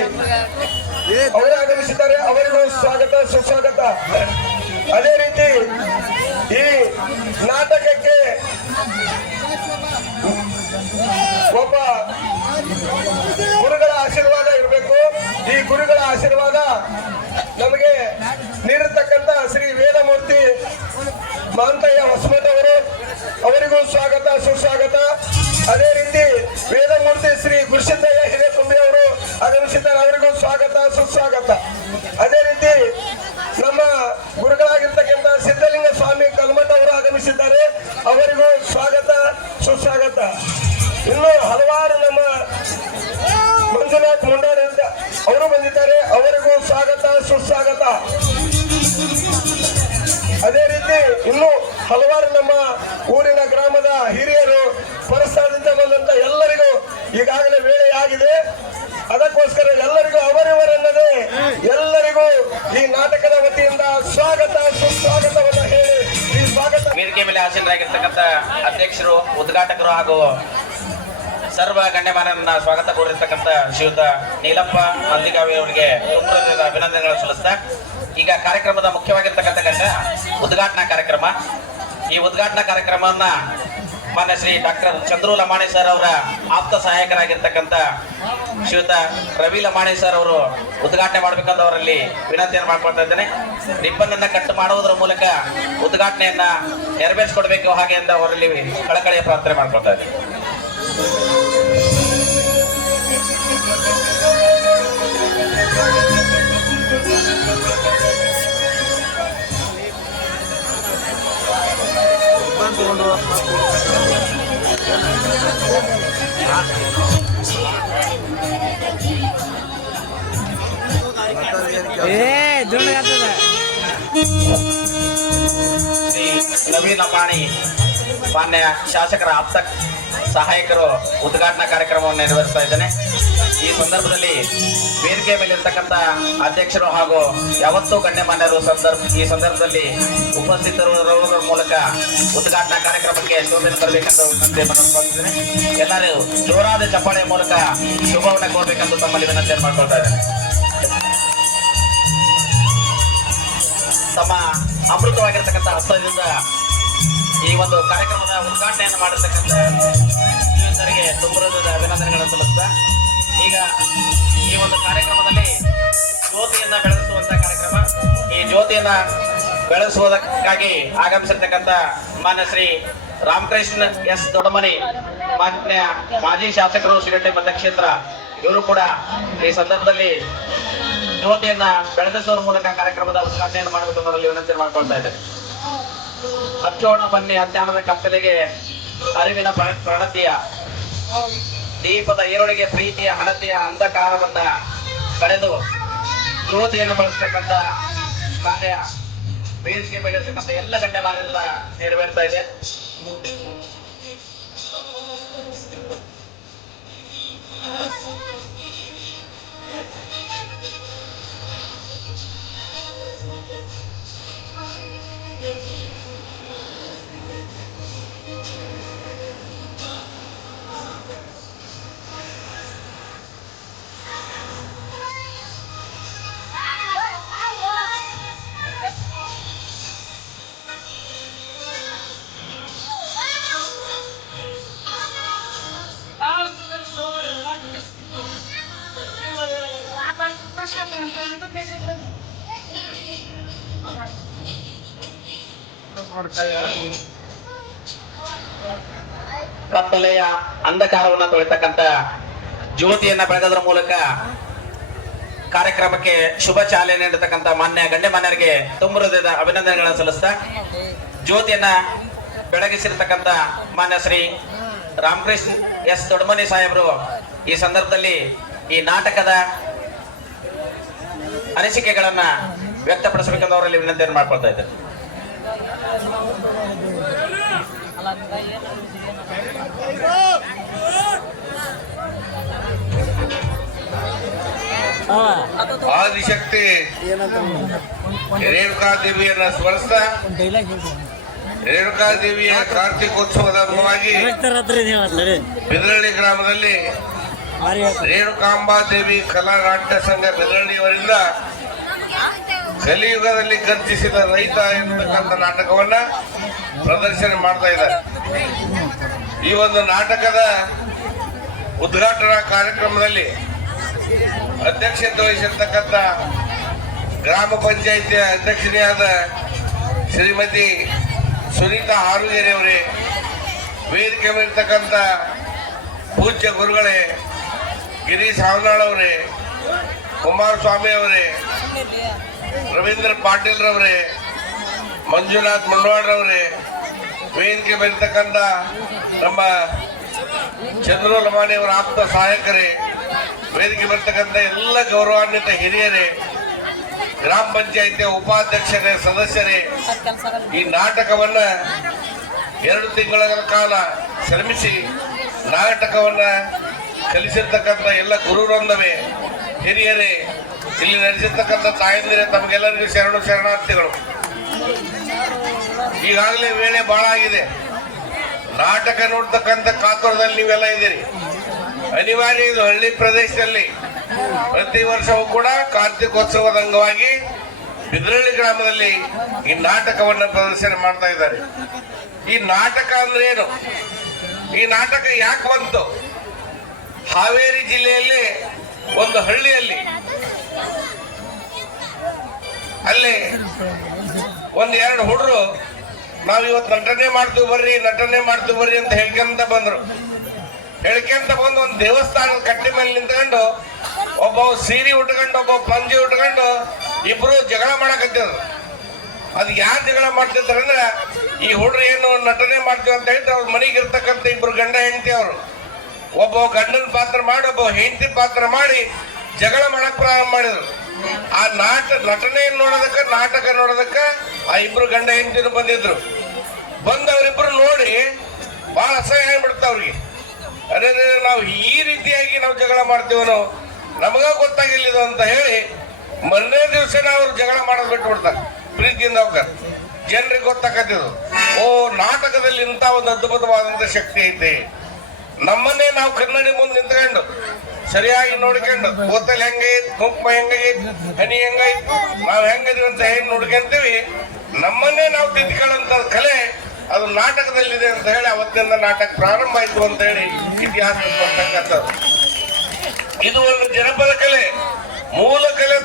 ಅವರು ಆಗಮಿಸಿದ್ದಾರೆ. ಅವರಿಗೂ ಸ್ವಾಗತ ಸುಸ್ವಾಗತ. ಅದೇ ರೀತಿ ಈ ನಾಟಕಕ್ಕೆ ಒಬ್ಬ ಗುರುಗಳ ಆಶೀರ್ವಾದ ಇರಬೇಕು. ಈ ಗುರುಗಳ ಆಶೀರ್ವಾದ ನಮಗೆ ನೀಡಿರ್ತಕ್ಕಂಥ ಶ್ರೀ ವೇದಮೂರ್ತಿ ಮಾಂತಯ್ಯ ಹೊಸಮಠ ಅವರು, ಅವರಿಗೂ ಸ್ವಾಗತ ಸುಸ್ವಾಗತ. ಅದೇ ರೀತಿ ವೇದಮೂರ್ತಿ ಶ್ರೀ ಗುರುಸಿದ್ದಯ್ಯ ಹಿರೇಕುಂಬಿ ಅವರು ಆಗಮಿಸಿದ್ದಾರೆ. ಅವರಿಗೂ ಸ್ವಾಗತ ಸುಸ್ವಾಗತ. ಅದೇ ರೀತಿ ನಮ್ಮ ಗುರುಗಳಾಗಿರ್ತಕ್ಕಂಥ ಸಿದ್ದಲಿಂಗ ಸ್ವಾಮಿ ಕಲ್ಮಠ ಅವರು ಆಗಮಿಸಿದ್ದಾರೆ. ಅವರಿಗೂ ಸ್ವಾಗತ ಸುಸ್ವಾಗತ. ಇನ್ನು ಹಲವಾರು ನಮ್ಮ ಮಂಜುನಾಥ್ ಮುಂಡಾರಿ ಅವರು ಬಂದಿದ್ದಾರೆ. ಅವರಿಗೂ ಸ್ವಾಗತ ಸುಸ್ವಾಗತ. ಅದೇ ರೀತಿ ಇನ್ನು ಹಲವಾರು ನಮ್ಮ ಊರಿನ ಗ್ರಾಮದ ಹಿರಿಯರು ಪರಸ್ಥಳದಿಂದ ಬಂದಂತ ಎಲ್ಲರಿಗೂ ಈಗಾಗಲೇ ವೇಳೆ ಆಗಿದೆ. ಅದಕ್ಕೋಸ್ಕರ ಎಲ್ಲರಿಗೂ ಅವರಿವರನ್ನದೇ ಎಲ್ಲರಿಗೂ ಈ ನಾಟಕದ ವತಿಯಿಂದ ಸ್ವಾಗತ ಸುಸ್ವಾಗತವನ್ನು ಹೇಳಿ ಈ ಸ್ವಾಗತ. ವೇದಿಕೆ ಮೇಲೆ ಆಸೀನರಾಗಿರ್ತಕ್ಕಂಥ ಅಧ್ಯಕ್ಷರು, ಉದ್ಘಾಟಕರು ಹಾಗೂ ಸರ್ವ ಗಣ್ಯಮಾನ್ಯರನ್ನ ಸ್ವಾಗತ ಕೋರಿರ್ತಕ್ಕಂಥ ಶ್ರೀಯುತ ನೀಲಪ್ಪ ಮಂದಿಗಾವಿ ಅವರಿಗೆ ತುಂಬ ಅಭಿನಂದನೆಗಳನ್ನು ಸಲ್ಲಿಸ್ತಾ, ಈಗ ಕಾರ್ಯಕ್ರಮದ ಮುಖ್ಯವಾಗಿರ್ತಕ್ಕಂಥ ಉದ್ಘಾಟನಾ ಕಾರ್ಯಕ್ರಮ. ಈ ಉದ್ಘಾಟನಾ ಕಾರ್ಯಕ್ರಮವನ್ನ ಮಾನ್ಯ ಶ್ರೀ ಡಾಕ್ಟರ್ ಚಂದ್ರು ಲಮಾಣಿ ಸರ್ ಅವರ ಆಪ್ತ ಸಹಾಯಕರಾಗಿರ್ತಕ್ಕಂಥ ಶ್ರೀಯುತ ರವಿ ಲಮಾಣಿ ಸರ್ ಅವರು ಉದ್ಘಾಟನೆ ಮಾಡಬೇಕಂತ ಅವರಲ್ಲಿ ವಿನಂತಿಯನ್ನು ಮಾಡ್ಕೊಳ್ತಾ ಇದ್ದೇನೆ. ರಿಬ್ಬನ್ ಅನ್ನ ಕಟ್ ಮಾಡುವುದರ ಮೂಲಕ ಉದ್ಘಾಟನೆಯನ್ನ ನೆರವೇರಿಸಿಕೊಡ್ಬೇಕು ಹಾಗೆ ಅಂತ ಅವರಲ್ಲಿ ಕಳಕಳಿಯ ಪ್ರಾರ್ಥನೆ ಮಾಡ್ಕೊಳ್ತಾ ಇದ್ದೇನೆ. ಶ್ರೀ ರವಿ ಲಮಾಣಿ ಮಾನ್ಯ ಶಾಸಕರ ಆಪ್ತ ಸಹಾಯಕರು ಉದ್ಘಾಟನಾ ಕಾರ್ಯಕ್ರಮವನ್ನು ನೆರವೇರಿಸ್ತಾ ಇದ್ದೇನೆ. ಈ ಸಂದರ್ಭದಲ್ಲಿ ವೇದಿಕೆ ಮೇಲೆ ಇರ್ತಕ್ಕಂಥ ಅಧ್ಯಕ್ಷರು ಹಾಗೂ ಯಾವತ್ತೂ ಗಣ್ಯಮಾನ್ಯರು ಈ ಸಂದರ್ಭದಲ್ಲಿ ಉಪಸ್ಥಿತರಿರುವುದರ ಮೂಲಕ ಉದ್ಘಾಟನಾ ಕಾರ್ಯಕ್ರಮಕ್ಕೆ ಶೋಭೆ ತರಬೇಕೆಂದು ಮನಸ್ಸಿದ್ದೇನೆ. ಎಲ್ಲರೂ ಜೋರಾದ ಚಪ್ಪಾಳೆಯ ಮೂಲಕ ಶುಭವನ್ನು ಕೋರಬೇಕೆಂದು ತಮ್ಮಲ್ಲಿ ವಿನಂತಿಯನ್ನು ಮಾಡ್ಕೊಳ್ತಾ ಇದ್ದೇನೆ. ತಮ್ಮ ಅಮೃತವಾಗಿರ್ತಕ್ಕಂಥ ಹಸ್ತದಿಂದ ಈ ಒಂದು ಕಾರ್ಯಕ್ರಮದ ಉದ್ಘಾಟನೆಯನ್ನು ಮಾಡಿರ್ತಕ್ಕಂಥ ಶ್ರೀಯುತರಿಗೆ ತುಂಬ ಅಭಿನಂದನೆಗಳನ್ನು ಸಲ್ಲಿಸ್ತಾ, ಈಗ ಈ ಒಂದು ಕಾರ್ಯಕ್ರಮದಲ್ಲಿ ಜ್ಯೋತಿಯನ್ನ ಬೆಳೆಸುವಂತ ಕಾರ್ಯಕ್ರಮ. ಈ ಜ್ಯೋತಿಯನ್ನ ಬೆಳೆಸುವುದಕ್ಕಾಗಿ ಆಗಮಿಸಿರ್ತಕ್ಕಂಥ ಮಾನ್ಯ ಶ್ರೀ ರಾಮಕೃಷ್ಣ ಎಸ್ ದೊಡ್ಡಮನಿ ಮಾನ್ಯ ಮಾಜಿ ಶಾಸಕರು ಸಿರಹಟ್ಟಿ ಮತಕ್ಷೇತ್ರ, ಇವರು ಕೂಡ ಈ ಸಂದರ್ಭದಲ್ಲಿ ಜ್ಯೋತಿಯನ್ನ ಬೆಳೆಸುವ ಮೂಲಕ ಕಾರ್ಯಕ್ರಮದ ಉದ್ಘಾಟನೆಯನ್ನು ಮಾಡಬೇಕು ಅನ್ನೋದ್ರಲ್ಲಿ ವಿನಂತಿ ಮಾಡ್ಕೊಳ್ತಾ ಇದ್ದೇನೆ. ಹಚ್ಚೋಣ ಬನ್ನಿ ಅಜ್ಞಾನದ ಕತ್ತಲೆಗೆ ಅರಿವಿನ ಪ್ರಣತಿಯ ದೀಪದ ಈರುಳಿಗೆ ಪ್ರೀತಿಯ ಹಣತೆಯ ಅಂಧಕಾರವನ್ನ ಕಳೆದು ಜ್ಯೋತಿಯನ್ನು ಬಳಸ್ತಕ್ಕಂಥ ಕಾರ್ಯ ವೇದಿಕೆ ಬೆಳೆಸ್ತಕ್ಕಂಥ ಎಲ್ಲ ಕತ್ತಲೆಯ ಅಂಧಕಾರವನ್ನ ತೊಳಿತಕ್ಕಂತ ಜ್ಯೋತಿಯನ್ನ ಬೆಳಗೋದ್ರ ಮೂಲಕ ಕಾರ್ಯಕ್ರಮಕ್ಕೆ ಶುಭ ಚಾಲನೆ ನೀಡತಕ್ಕಂತ ಮಾನ್ಯ ಗಣ್ಯಮಾನ್ಯರಿಗೆ ತುಂಬ ಹೃದಯದ ಅಭಿನಂದನೆಗಳನ್ನು ಸಲ್ಲಿಸ್ತಾ ಜ್ಯೋತಿಯನ್ನ ಬೆಳಗಿಸಿರ್ತಕ್ಕಂತ ಮಾನ್ಯ ಶ್ರೀ ರಾಮಕೃಷ್ಣ ಎಸ್ ದೊಡ್ಡಮನಿ ಸಾಹೇಬರು ಈ ಸಂದರ್ಭದಲ್ಲಿ ಈ ನಾಟಕದ ಅನಿಸಿಕೆಗಳನ್ನ ವ್ಯಕ್ತಪಡಿಸಬೇಕೆಂದು ಅವರಲ್ಲಿ ವಿನಂತಿಯನ್ನು ಮಾಡ್ಕೊಳ್ತಾ ಇದ್ದಾರೆ. ಆದಿಶಕ್ತಿ ರೇಣುಕಾದೇವಿಯನ್ನ ಸ್ಮರಿಸ್ತಾ ರೇಣುಕಾದೇವಿಯ ಕಾರ್ತಿಕೋತ್ಸವದ ಅಂಗವಾಗಿ ಬಿದರಳ್ಳಿ ಗ್ರಾಮದಲ್ಲಿ ರೇಣುಕಾಂಬಾದೇವಿ ಕಲಾ ನಾಟ್ಯ ಸಂಘ ಬಿದರಳ್ಳಿಯವರಿಂದ ಕಲಿಯುಗದಲ್ಲಿ ಗರ್ಜಿಸಿದ ರೈತ ಎನ್ನುತಕ್ಕಂಥ ನಾಟಕವನ್ನ ಪ್ರದರ್ಶನ ಮಾಡ್ತಾ ಇದ್ದಾರೆ. ಈ ಒಂದು ನಾಟಕದ ಉದ್ಘಾಟನಾ ಕಾರ್ಯಕ್ರಮದಲ್ಲಿ ಅಧ್ಯಕ್ಷತೆ ವಹಿಸಿರ್ತಕ್ಕಂಥ ಗ್ರಾಮ ಪಂಚಾಯಿತಿಯ ಅಧ್ಯಕ್ಷತೆಯಾದ ಶ್ರೀಮತಿ ಸುನೀತಾ ಹಾರುಗೇರಿ ಅವರೇ, ವೇದಿಕೆ ಮೇಲಿರ್ತಕ್ಕಂಥ ಪೂಜ್ಯ ಗುರುಗಳೇ, ಗಿರೀಶ್ ಹಾವನಾಳ್ ಅವರೇ, ಕುಮಾರಸ್ವಾಮಿ ಅವರೇ, ರವೀಂದ್ರ ಪಾಟೀಲ್ ರವರೇ, ಮಂಜುನಾಥ್ ಮುಂಡವಾಡ್ರವರೇ, ವೇದಿಕೆ ಮೇಲಿರ್ತಕ್ಕಂಥ ನಮ್ಮ ಚಂದ್ರು ಲಮಾಣಿ ಅವರ ಆಪ್ತ ಸಹಾಯಕರೇ, ವೇದಿಕೆ ಬರ್ತಕ್ಕಂಥ ಎಲ್ಲ ಗೌರವಾನ್ವಿತ ಹಿರಿಯರೇ, ಗ್ರಾಮ ಪಂಚಾಯಿತಿಯ ಉಪಾಧ್ಯಕ್ಷರೇ, ಸದಸ್ಯರೇ, ಈ ನಾಟಕವನ್ನ 2 ತಿಂಗಳ ಕಾಲ ಶ್ರಮಿಸಿ ನಾಟಕವನ್ನ ಕಲಿಸಿರ್ತಕ್ಕಂಥ ಎಲ್ಲ ಗುರುವೃಂದವೇ, ಹಿರಿಯರೇ, ಇಲ್ಲಿ ನಡೆಸಿರ್ತಕ್ಕಂಥ ತಾಯಂದಿರೇ, ತಮಗೆಲ್ಲರಿಗೂ ಶರಣಾರ್ಥಿಗಳು. ಈಗಾಗಲೇ ವೇಳೆ ಬಹಳ ಆಗಿದೆ. ನಾಟಕ ನೋಡ್ತಕ್ಕಂಥ ಕಾತುರದಲ್ಲಿ ನೀವೆಲ್ಲ ಇದ್ದೀರಿ. ಅನಿವಾರ್ಯ ಇದು. ಹಳ್ಳಿ ಪ್ರದೇಶದಲ್ಲಿ ಪ್ರತಿ ವರ್ಷವೂ ಕೂಡ ಕಾರ್ತಿಕೋತ್ಸವದ ಅಂಗವಾಗಿ ಬಿದರಳ್ಳಿ ಗ್ರಾಮದಲ್ಲಿ ಈ ನಾಟಕವನ್ನು ಪ್ರದರ್ಶನ ಮಾಡ್ತಾ ಇದ್ದಾರೆ. ಈ ನಾಟಕ ಅಂದ್ರೆ ಏನು? ಈ ನಾಟಕ ಯಾಕೆ ಬಂತು? ಹಾವೇರಿ ಜಿಲ್ಲೆಯಲ್ಲಿ ಒಂದು ಹಳ್ಳಿಯಲ್ಲಿ ಅಲ್ಲಿ 1-2 ಹುಡುಗರು ನಾವ್ ಇವತ್ತು ನಟನೆ ಮಾಡ್ತೀವಿ ಬರ್ರಿ ಅಂತ ಹೇಳ್ಕೊಂತ ಬಂದ್ರು. ಹೇಳ್ಕೊಂತ ಬಂದು ಒಂದು ದೇವಸ್ಥಾನದ ಕಟ್ಟಿ ಮೇಲೆ ನಿಂತ್ಕೊಂಡು ಒಬ್ಬ ಸೀರೆ ಉಟ್ಕೊಂಡು ಒಬ್ಬ ಪಂಜಿ ಉಟ್ಕೊಂಡು ಇಬ್ರು ಜಗಳ ಮಾಡಕತ್ತಿದ್ರು. ಅದು ಯಾರು ಜಗಳ ಮಾಡ್ತಿದ್ರು ಅಂದ್ರೆ, ಈ ಹುಡ್ರು ಏನು ನಟನೆ ಮಾಡ್ತೀವಿ ಅಂತ ಹೇಳಿದ್ರೆ ಅವ್ರ ಮನೆಗೆ ಇರ್ತಕ್ಕಂಥ ಇಬ್ರು ಗಂಡ ಹೆಂಡತಿ ಅವರು ಒಬ್ಬ ಗಂಡನ ಪಾತ್ರ ಮಾಡಿ ಒಬ್ಬ ಹೆಂಡತಿ ಪಾತ್ರ ಮಾಡಿ ಜಗಳ ಮಾಡಕ್ ಪ್ರಾರಂಭ ಮಾಡಿದ್ರು. ಆ ನಟನೆ ನೋಡೋದಕ್ಕ ನಾಟಕ ನೋಡೋದಕ್ಕ ಆ ಇಬ್ರು ಗಂಡ ಹೆಂಡತಿನೂ ಬಂದಿದ್ರು. ಬಂದವರಿಬ್ರು ನೋಡಿ ಬಹಳ ಅಸಹ್ಯ ಆಗ್ಬಿಡ್ತ ಅವ್ರಿಗೆ. ಅದೇ ನಾವು ಈ ರೀತಿಯಾಗಿ ನಾವು ಜಗಳ ಮಾಡ್ತೀವನೋ ನಮಗ ಗೊತ್ತಾಗಿಲ್ಲ ಅಂತ ಹೇಳಿ ಮೊನ್ನೆ ದಿವಸನ ಅವ್ರು ಜಗಳ ಮಾಡೋದು ಬಿಟ್ಟು ಬಿಡ್ತಾರೆ. ಪ್ರೀತಿಯಿಂದ ಹೋಗ್ತಾರೆ. ಜನರಿಗೆ ಗೊತ್ತಾಕತ್ತಿದ್ರು, ಓ ನಾಟಕದಲ್ಲಿ ಇಂಥ ಒಂದು ಅದ್ಭುತವಾದಂತ ಶಕ್ತಿ ಐತೆ. ನಮ್ಮನ್ನೇ ನಾವು ಕನ್ನಡಿ ಮುಂದೆ ನಿಂತ್ಕೊಂಡು ಸರಿಯಾಗಿ ನೋಡ್ಕೊಂಡು ಬೋತಲ್ ಹೆಂಗೈತ್, ಕುಂಕುಮ ಹೆಂಗೈತ್, ಹನಿ ಹೆಂಗೈತ್, ನಾವ್ ಹೆಂಗದೀವಿ ಅಂತ ಹೇಳಿ ನೋಡ್ಕೊಂತೀವಿ. ನಮ್ಮನ್ನೇ ನಾವು ತಿದ್ಕೊಳ್ಳುವಂತ ಕಲೆ ಅದು ನಾಟಕದಲ್ಲಿದೆ ಅಂತ ಹೇಳಿ ಅವತ್ತಿಂದ ನಾಟಕ ಪ್ರಾರಂಭ ಆಯ್ತು ಅಂತ ಹೇಳಿ ಇತಿಹಾಸ ಬರ್ತಕ್ಕಂಥದ್ದು. ಇದು ಒಂದು ಜನಪದ ಕಲೆ, ಮೂಲ ಕಲೆ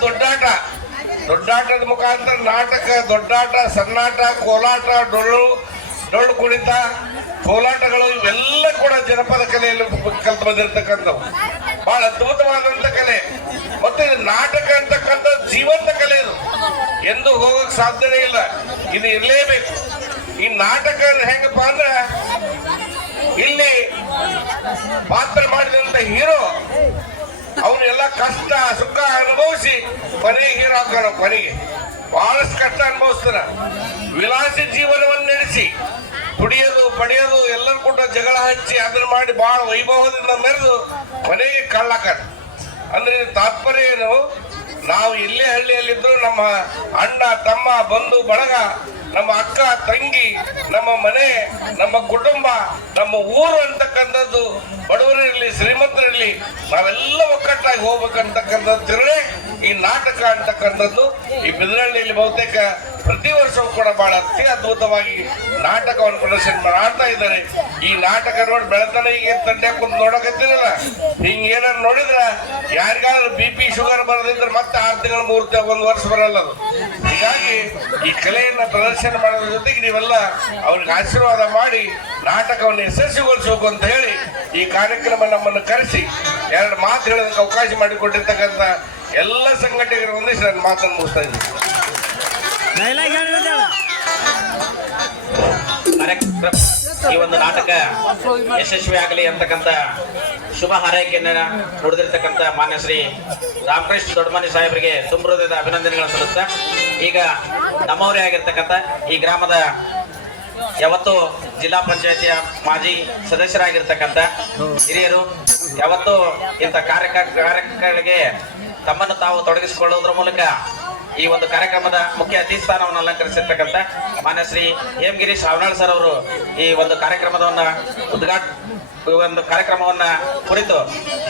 ದೊಡ್ಡಾಟದ ಮುಖಾಂತರ ನಾಟಕ, ದೊಡ್ಡಾಟ, ಸಣ್ಣಾಟ, ಕೋಲಾಟ, ಡೊಳ್ಳು ಕುಣಿತ, ಕೋಲಾಟಗಳು ಇವೆಲ್ಲ ಕೂಡ ಜನಪದ ಕಲೆಯಲ್ಲಿ ಕಲ್ತು ಬಂದಿರತಕ್ಕಂಥವು. ಬಹಳ ಅದ್ಭುತವಾದಂತ ಕಲೆ. ಮತ್ತೆ ನಾಟಕ ಅಂತಕ್ಕಂಥ ಜೀವಂತ ಕಲೆ. ಇದು ಎಂದು ಹೋಗಕ್ ಸಾಧ್ಯನೇ ಇಲ್ಲ. ಇದು ಇರಲೇಬೇಕು. ಈ ನಾಟಕ ಹೆಂಗಪ್ಪ ಅಂದ್ರೆ, ಇಲ್ಲಿ ಪಾತ್ರ ಮಾಡಿದಂತ ಹೀರೋ ಅವನ್ನೆಲ್ಲ ಕಷ್ಟ ಸುಖ ಅನುಭವಿಸಿ ಕೊನೆಗೆ ಹೀರೋ ಹಾಕೋಣ. ಕೊನೆಗೆ ಬಹಳಷ್ಟು ಕಷ್ಟ ಅನುಭವಿಸ್ತಾರ. ವಿಲಾಸಿ ಜೀವನವನ್ನು ನಡೆಸಿ ಕುಡಿಯೋದು ಪಡೆಯೋದು ಎಲ್ಲರೂ ಕೂಡ ಜಗಳ ಹಚ್ಚಿ ಅದನ್ನ ಮಾಡಿ ಬಹಳ ವೈಭವದಿಂದ ಮೆರೆದು ಕೊನೆಗೆ ಕಳ್ಳಾಕ. ಅಂದ್ರೆ ತಾತ್ಪರ್ಯ ಏನು? ನಾವು ಇಲ್ಲೇ ಹಳ್ಳಿಯಲ್ಲಿದ್ರು ನಮ್ಮ ಅಣ್ಣ ತಮ್ಮ ಬಂಧು ಬಳಗ, ನಮ್ಮ ಅಕ್ಕ ತಂಗಿ, ನಮ್ಮ ಮನೆ, ನಮ್ಮ ಕುಟುಂಬ, ನಮ್ಮ ಊರು ಅಂತಕ್ಕಂಥದ್ದು ಬಡವರಿರಲಿ ಶ್ರೀಮಂತರಿರಲಿ ನಾವೆಲ್ಲ ಒಕ್ಕಟ್ಟಾಗಿ ಹೋಗ್ಬೇಕಂತಕ್ಕಂಥದ್ದು ತಿರುಳೆ ಈ ನಾಟಕ ಅಂತಕ್ಕಂಥದ್ದು. ಈ ಬಿದರಳ್ಳಿಯಲ್ಲಿ ಬಹುತೇಕ ಪ್ರತಿ ವರ್ಷವೂ ಕೂಡ ಬಹಳ ಅತಿ ಅದ್ಭುತವಾಗಿ ನಾಟಕವನ್ನು ಪ್ರದರ್ಶನ ಮಾಡ್ತಾ ಇದ್ದಾರೆ. ಈ ನಾಟಕ ನೋಡಿ ಬೆಳತನ ಈಗ ತಂದೆ ಕುಂತು ನೋಡಕತ್ತಿರಲ್ಲ, ಹಿಂಗ ಏನಾರು ನೋಡಿದ್ರ ಯಾರಿಗಾದ್ರೂ BP ಶುಗರ್ ಬರದಿದ್ರೆ ಮತ್ತೆ 6 ತಿಂಗಳು 3 ತಿಂಗಳು 1 ವರ್ಷ ಬರಲ್ಲ ಅದು. ಹೀಗಾಗಿ ಈ ಕಲೆಯನ್ನ ಪ್ರದರ್ಶನ ಮಾಡೋದ್ರ ಜೊತೆಗೆ ನೀವೆಲ್ಲ ಅವ್ರಿಗೆ ಆಶೀರ್ವಾದ ಮಾಡಿ ನಾಟಕವನ್ನು ಯಶಸ್ವಿಗೊಳಿಸಬೇಕು ಅಂತ ಹೇಳಿ ಈ ಕಾರ್ಯಕ್ರಮ ನಮ್ಮನ್ನು ಕರೆಸಿ 2 ಮಾತು ಹೇಳೋದಕ್ಕೆ ಅವಕಾಶ ಮಾಡಿಕೊಟ್ಟಿರ್ತಕ್ಕಂಥ ಎಲ್ಲ ಸಂಘಟಕರು ಒಂದಿಷ್ಟು ನನ್ನ ಮಾತನ್ನು ಮುಗಿಸ್ತಾ ಇದ್ದೀನಿ. ಈ ಒಂದು ನಾಟಕ ಯಶಸ್ವಿ ಆಗಲಿ ಅಂತಕ್ಕಂಥ ಶುಭ ಹಾರೈಕೆಯನ್ನ ನುಡಿದಿರ್ತಕ್ಕಂಥ ಮಾನ್ಯ ಶ್ರೀ ರಾಮಕೃಷ್ಣ ದೊಡ್ಡಮನಿ ಸಾಹೇಬರಿಗೆ ತುಂಬ ಹೃದಯದ ಅಭಿನಂದನೆಗಳನ್ನು ಸಲ್ಲಿಸ್ತಾ, ಈಗ ನಮ್ಮವರೇ ಆಗಿರ್ತಕ್ಕಂಥ ಈ ಗ್ರಾಮದ ಯಾವತ್ತು ಜಿಲ್ಲಾ ಪಂಚಾಯತಿಯ ಮಾಜಿ ಸದಸ್ಯರಾಗಿರ್ತಕ್ಕಂಥ ಹಿರಿಯರು ಯಾವತ್ತು ಇಂಥ ಕಾರ್ಯಕ್ರಮಗಳಿಗೆ ತಮ್ಮನ್ನು ತಾವು ತೊಡಗಿಸಿಕೊಳ್ಳುವುದರ ಮೂಲಕ ಈ ಒಂದು ಕಾರ್ಯಕ್ರಮದ ಮುಖ್ಯ ಅತಿಥಿ ಸ್ಥಾನವನ್ನು ಅಲಂಕರಿಸಿರ್ತಕ್ಕಂಥ ಮಾನ್ಯ ಶ್ರೀ ಹೇಮಗಿರಿ ಶಾವನಾಳ್ ಸರ್ ಅವರು ಈ ಒಂದು ಒಂದು ಕಾರ್ಯಕ್ರಮವನ್ನ ಕುರಿತು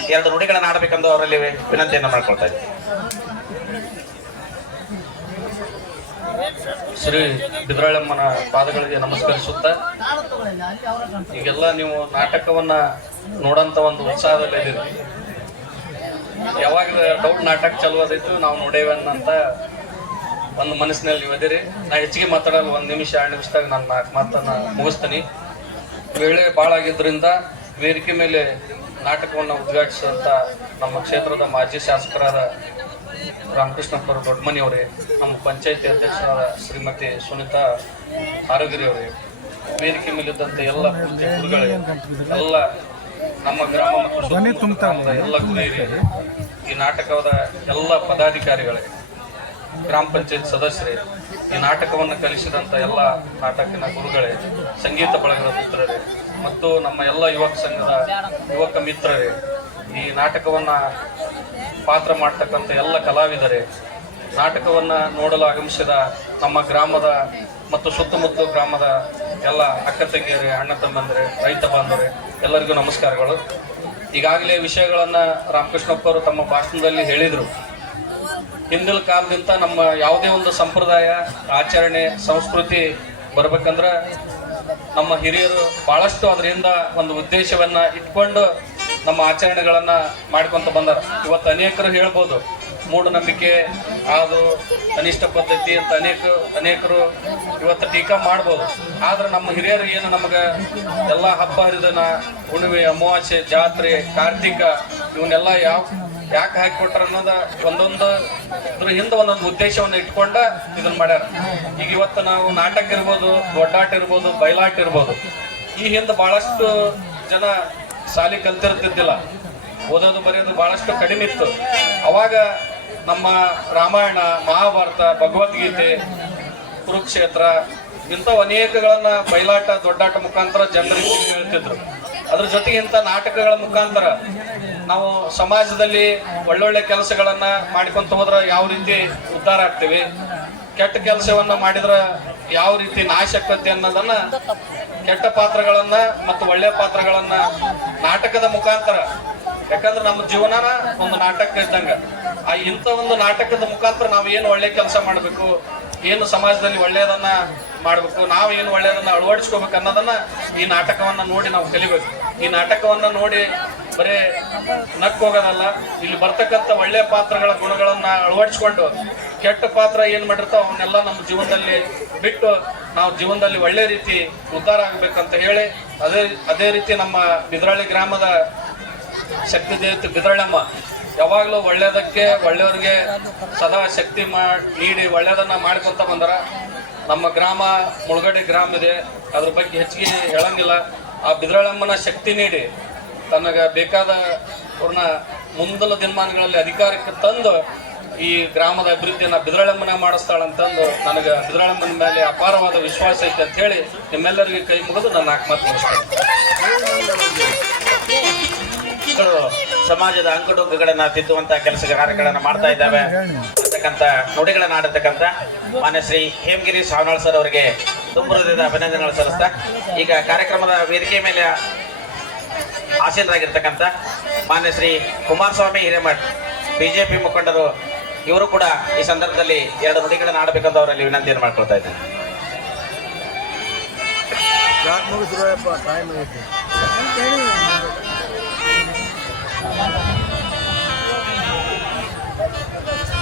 2 ನುಡಿಗಳನ್ನು ಆಡಬೇಕೆಂದು ಅವರಲ್ಲಿ ವಿನಂತಿಯನ್ನು ಮಾಡ್ಕೊಳ್ತಾ ಇದ್ದೀನಿ. ಶ್ರೀ ಬಿದ್ರಾಳಮ್ಮನ ಪಾದಗಳಿಗೆ ನಮಸ್ಕರಿಸುತ್ತಾ, ಈಗೆಲ್ಲ ನೀವು ನಾಟಕವನ್ನ ನೋಡಂತ ಒಂದು ಉತ್ಸಾಹದಲ್ಲಿದ್ದೀರಿ. ಯಾವಾಗ ಡೌಟ್ ನಾಟಕ ಚಲುವಾದೈತು ನಾವು ನೋಡೇವನ್ನಂತ ಒಂದು ಮನಸ್ಸಿನಲ್ಲಿ ನೀವು ಅದಿರಿ. ನಾ ಹೆಚ್ಚಿಗೆ ಮಾತಾಡಲ್ಲ, 1 ನಿಮಿಷ 2 ನಿಮಿಷದಾಗ ನಾನು 4 ಮಾತನ್ನ ಮುಗಿಸ್ತೀನಿ. ವೇಳೆ ಭಾಳ ಆಗಿದ್ದರಿಂದ ವೇದಿಕೆ ಮೇಲೆ ನಾಟಕವನ್ನು ಉದ್ಘಾಟಿಸುವಂತ ನಮ್ಮ ಕ್ಷೇತ್ರದ ಮಾಜಿ ಶಾಸಕರಾದ ರಾಮಕೃಷ್ಣಪ್ಪರು ದೊಡ್ಡಮನಿ ಅವರೇ, ನಮ್ಮ ಪಂಚಾಯತಿ ಅಧ್ಯಕ್ಷರಾದ ಶ್ರೀಮತಿ ಸುನೀತಾ ಆರೋಗ್ಯರಿ ಅವರೇ, ವೇದಿಕೆ ಮೇಲಿದ್ದಂಥ ಎಲ್ಲ ಪೂಜ್ಯ ಗುರುಗಳೇ, ಎಲ್ಲ ನಮ್ಮ ಗ್ರಾಮ ಮತ್ತು ಎಲ್ಲ ಗುರಿಯರಿಗೆ, ಈ ನಾಟಕದ ಎಲ್ಲ ಪದಾಧಿಕಾರಿಗಳೇ, ಗ್ರಾಮ ಪಂಚಾಯತ್ ಸದಸ್ಯರೇ, ಈ ನಾಟಕವನ್ನು ಕಲಿಸಿದಂಥ ಎಲ್ಲ ನಾಟಕಿನ ಗುರುಗಳೇ, ಸಂಗೀತ ಬಳಗದ ಮಿತ್ರರೇ ಮತ್ತು ನಮ್ಮ ಎಲ್ಲ ಯುವಕ ಸಂಘದ ಯುವಕ ಮಿತ್ರರೇ, ಈ ನಾಟಕವನ್ನ ಪಾತ್ರ ಮಾಡ್ತಕ್ಕಂಥ ಎಲ್ಲ ಕಲಾವಿದರೇ, ನಾಟಕವನ್ನ ನೋಡಲು ಆಗಮಿಸಿದ ನಮ್ಮ ಗ್ರಾಮದ ಮತ್ತು ಸುತ್ತಮುತ್ತ ಗ್ರಾಮದ ಎಲ್ಲ ಅಕ್ಕ ತಂಗಿಯರೇ, ಅಣ್ಣ ತಮ್ಮಂದರೆ, ರೈತ ಬಾಂಧವರೇ, ಎಲ್ಲರಿಗೂ ನಮಸ್ಕಾರಗಳು. ಈಗಾಗಲೇ ವಿಷಯಗಳನ್ನ ರಾಮಕೃಷ್ಣಪ್ಪರು ತಮ್ಮ ಭಾಷಣದಲ್ಲಿ ಹೇಳಿದರು. ಹಿಂದಿನ ಕಾಲದಿಂದ ನಮ್ಮ ಯಾವುದೇ ಒಂದು ಸಂಪ್ರದಾಯ, ಆಚರಣೆ, ಸಂಸ್ಕೃತಿ ಬರ್ಬೇಕಂದ್ರೆ ನಮ್ಮ ಹಿರಿಯರು ಬಹಳಷ್ಟು ಅದರಿಂದ ಒಂದು ಉದ್ದೇಶವನ್ನ ಇಟ್ಕೊಂಡು ನಮ್ಮ ಆಚರಣೆಗಳನ್ನ ಮಾಡ್ಕೊಂತ ಬಂದಾರ. ಇವತ್ತು ಅನೇಕರು ಹೇಳ್ಬೋದು ಮೂಢನಂಬಿಕೆ, ಅದು ಅನಿಷ್ಟ ಪದ್ಧತಿ ಅಂತ ಅನೇಕರು ಇವತ್ತು ಟೀಕಾ ಮಾಡ್ಬೋದು. ಆದ್ರೆ ನಮ್ಮ ಹಿರಿಯರು ಏನು ನಮಗೆ ಎಲ್ಲ ಹಬ್ಬ ಹರಿದಿನ, ಹುಣ್ಣಿಮೆ, ಅಮಾವಾಸ್ಯೆ, ಜಾತ್ರೆ, ಕಾರ್ತಿಕ ಇವನ್ನೆಲ್ಲ ಯಾಕೆ ಹಾಕಿಕೊಟ್ರ ಅನ್ನೋದ ಒಂದೊಂದು ಇದ್ರ ಹಿಂದೆ ಒಂದೊಂದು ಉದ್ದೇಶವನ್ನು ಇಟ್ಕೊಂಡ ಇದನ್ನ ಮಾಡ್ಯಾರ. ಈಗ ಇವತ್ತು ನಾವು ನಾಟಕ ಇರ್ಬೋದು, ದೊಡ್ಡಾಟ ಇರ್ಬೋದು, ಬಯಲಾಟ ಇರ್ಬೋದು, ಈ ಹಿಂದೆ ಬಹಳಷ್ಟು ಜನ ಶಾಲೆ ಕಲ್ತಿರ್ತಿದ್ದಿಲ್ಲ, ಓದೋದು ಬರೆಯೋದು ಬಹಳಷ್ಟು ಕಡಿಮೆ ಇತ್ತು. ಅವಾಗ ನಮ್ಮ ರಾಮಾಯಣ, ಮಹಾಭಾರತ, ಭಗವದ್ಗೀತೆ, ಕುರುಕ್ಷೇತ್ರ ಇಂಥವು ಅನೇಕಗಳನ್ನ ಬಯಲಾಟ, ದೊಡ್ಡಾಟ ಮುಖಾಂತರ ಜನರಿಗೆ ಹೇಳ್ತಿದ್ರು. ಅದ್ರ ಜೊತೆಗೆ ಇಂಥ ನಾಟಕಗಳ ಮುಖಾಂತರ ನಾವು ಸಮಾಜದಲ್ಲಿ ಒಳ್ಳೊಳ್ಳೆ ಕೆಲಸಗಳನ್ನ ಮಾಡ್ಕೊಂತ ಹೋದ್ರೆ ಯಾವ ರೀತಿ ಉದ್ಧಾರ ಆಗ್ತೀವಿ, ಕೆಟ್ಟ ಕೆಲಸವನ್ನ ಮಾಡಿದ್ರೆ ಯಾವ ರೀತಿ ನಾಶ ಆಕ್ಕತಿ ಅನ್ನೋದನ್ನ, ಕೆಟ್ಟ ಪಾತ್ರಗಳನ್ನ ಮತ್ತು ಒಳ್ಳೆ ಪಾತ್ರಗಳನ್ನ ನಾಟಕದ ಮುಖಾಂತರ, ಯಾಕಂದ್ರೆ ನಮ್ಮ ಜೀವನನ ಒಂದು ನಾಟಕ ಇದ್ದಂಗ, ಇಂಥ ಒಂದು ನಾಟಕದ ಮುಖಾಂತರ ನಾವು ಏನು ಒಳ್ಳೆ ಕೆಲಸ ಮಾಡಬೇಕು, ಏನು ಸಮಾಜದಲ್ಲಿ ಒಳ್ಳೆಯದನ್ನ ಮಾಡಬೇಕು, ನಾವು ಏನು ಒಳ್ಳೆಯದನ್ನ ಅಳವಡಿಸ್ಕೋಬೇಕು ಅನ್ನೋದನ್ನ ಈ ನಾಟಕವನ್ನ ನೋಡಿ ನಾವು ಕಲಿಬೇಕು. ಈ ನಾಟಕವನ್ನ ನೋಡಿ ಬರೇ ನಕ್ಕೋಗೋದಲ್ಲ, ಇಲ್ಲಿ ಬರ್ತಕ್ಕಂಥ ಒಳ್ಳೆ ಪಾತ್ರಗಳ ಗುಣಗಳನ್ನ ಅಳವಡಿಸ್ಕೊಂಡು ಕೆಟ್ಟ ಪಾತ್ರ ಏನ್ ಮಾಡಿರ್ತಾವ ಅವನ್ನೆಲ್ಲ ನಮ್ಮ ಜೀವನದಲ್ಲಿ ಬಿಟ್ಟು ನಾವು ಜೀವನದಲ್ಲಿ ಒಳ್ಳೆ ರೀತಿ ಉದ್ಧಾರ ಆಗ್ಬೇಕಂತ ಹೇಳಿ, ಅದೇ ರೀತಿ ನಮ್ಮ ಬಿದ್ರಾಳಿ ಗ್ರಾಮದ ಶಕ್ತಿ ದೇವತೆ ಬಿದ್ರಾಳಮ್ಮ ಯಾವಾಗಲೂ ಒಳ್ಳೇದಕ್ಕೆ, ಒಳ್ಳೆಯವ್ರಿಗೆ ಸದಾ ಶಕ್ತಿ ನೀಡಿ ಒಳ್ಳೇದನ್ನ ಮಾಡ್ಕೊಂತ ಬಂದಾರ. ನಮ್ಮ ಗ್ರಾಮ ಮುಳುಗಡೆ ಗ್ರಾಮ ಇದೆ, ಅದ್ರ ಬಗ್ಗೆ ಹೆಚ್ಚಿಗೆ ಹೇಳಂಗಿಲ್ಲ. ಆ ಬಿದ್ರಾಳಮ್ಮನ ಶಕ್ತಿ ನೀಡಿ ತನಗೆ ಬೇಕಾದ ಅವ್ರನ್ನ ಮುಂದಿನ ದಿನಮಾನಗಳಲ್ಲಿ ಅಧಿಕಾರಕ್ಕೆ ತಂದು ಈ ಗ್ರಾಮದ ಅಭಿವೃದ್ಧಿಯನ್ನ ಬಿದ್ರಾಳಮ್ಮನ ಮಾಡಿಸ್ತಾಳಂತಂದು ನನಗೆ ಬಿದ್ರಾಳಮ್ಮನ ಮೇಲೆ ಅಪಾರವಾದ ವಿಶ್ವಾಸ ಐತೆ ಅಂತ ಹೇಳಿ ನಿಮ್ಮೆಲ್ಲರಿಗೆ ಕೈ ಮುಗಿದು ನನ್ನ 4 ಮಾತು ಮುಗಿಸ್ತೇನೆ. ಸಮಾಜದ ಅಂಕುಡೊಂಕುಗಳನ್ನ ತಿದ್ದುವಂತ ಕೆಲಸ ಕಾರ್ಯಗಳನ್ನ ಮಾಡ್ತಾ ಇದ್ದಾವೆ ಅಂತಕ್ಕಂಥ ನುಡಿಗಳನ್ನ ಆಡಿರ್ತಕ್ಕಂಥ ಮಾನ್ಯ ಶ್ರೀ ಹೇಮಗಿರಿ ಶಾವನಾಳ್ ಸರ್ ಅವರಿಗೆ ತುಂಬ ಹೃದಯದ ಅಭಿನಂದನೆಗಳು ಸಲ್ಲಿಸ್ತಾ, ಈಗ ಕಾರ್ಯಕ್ರಮದ ವೇದಿಕೆ ಮೇಲೆ ಆಸೀನರಾಗಿರ್ತಕ್ಕಂಥ ಮಾನ್ಯ ಶ್ರೀ ಕುಮಾರಸ್ವಾಮಿ ಹಿರೇಮಠ್, ಬಿಜೆಪಿ ಮುಖಂಡರು ಇವರು ಕೂಡ ಈ ಸಂದರ್ಭದಲ್ಲಿ 2 ನುಡಿಗಳನ್ನು ಆಡಬೇಕಂತ ಅವರಲ್ಲಿ ವಿನಂತಿಯನ್ನು ಮಾಡ್ಕೊಳ್ತಾ ಇದ್ದೇನೆ.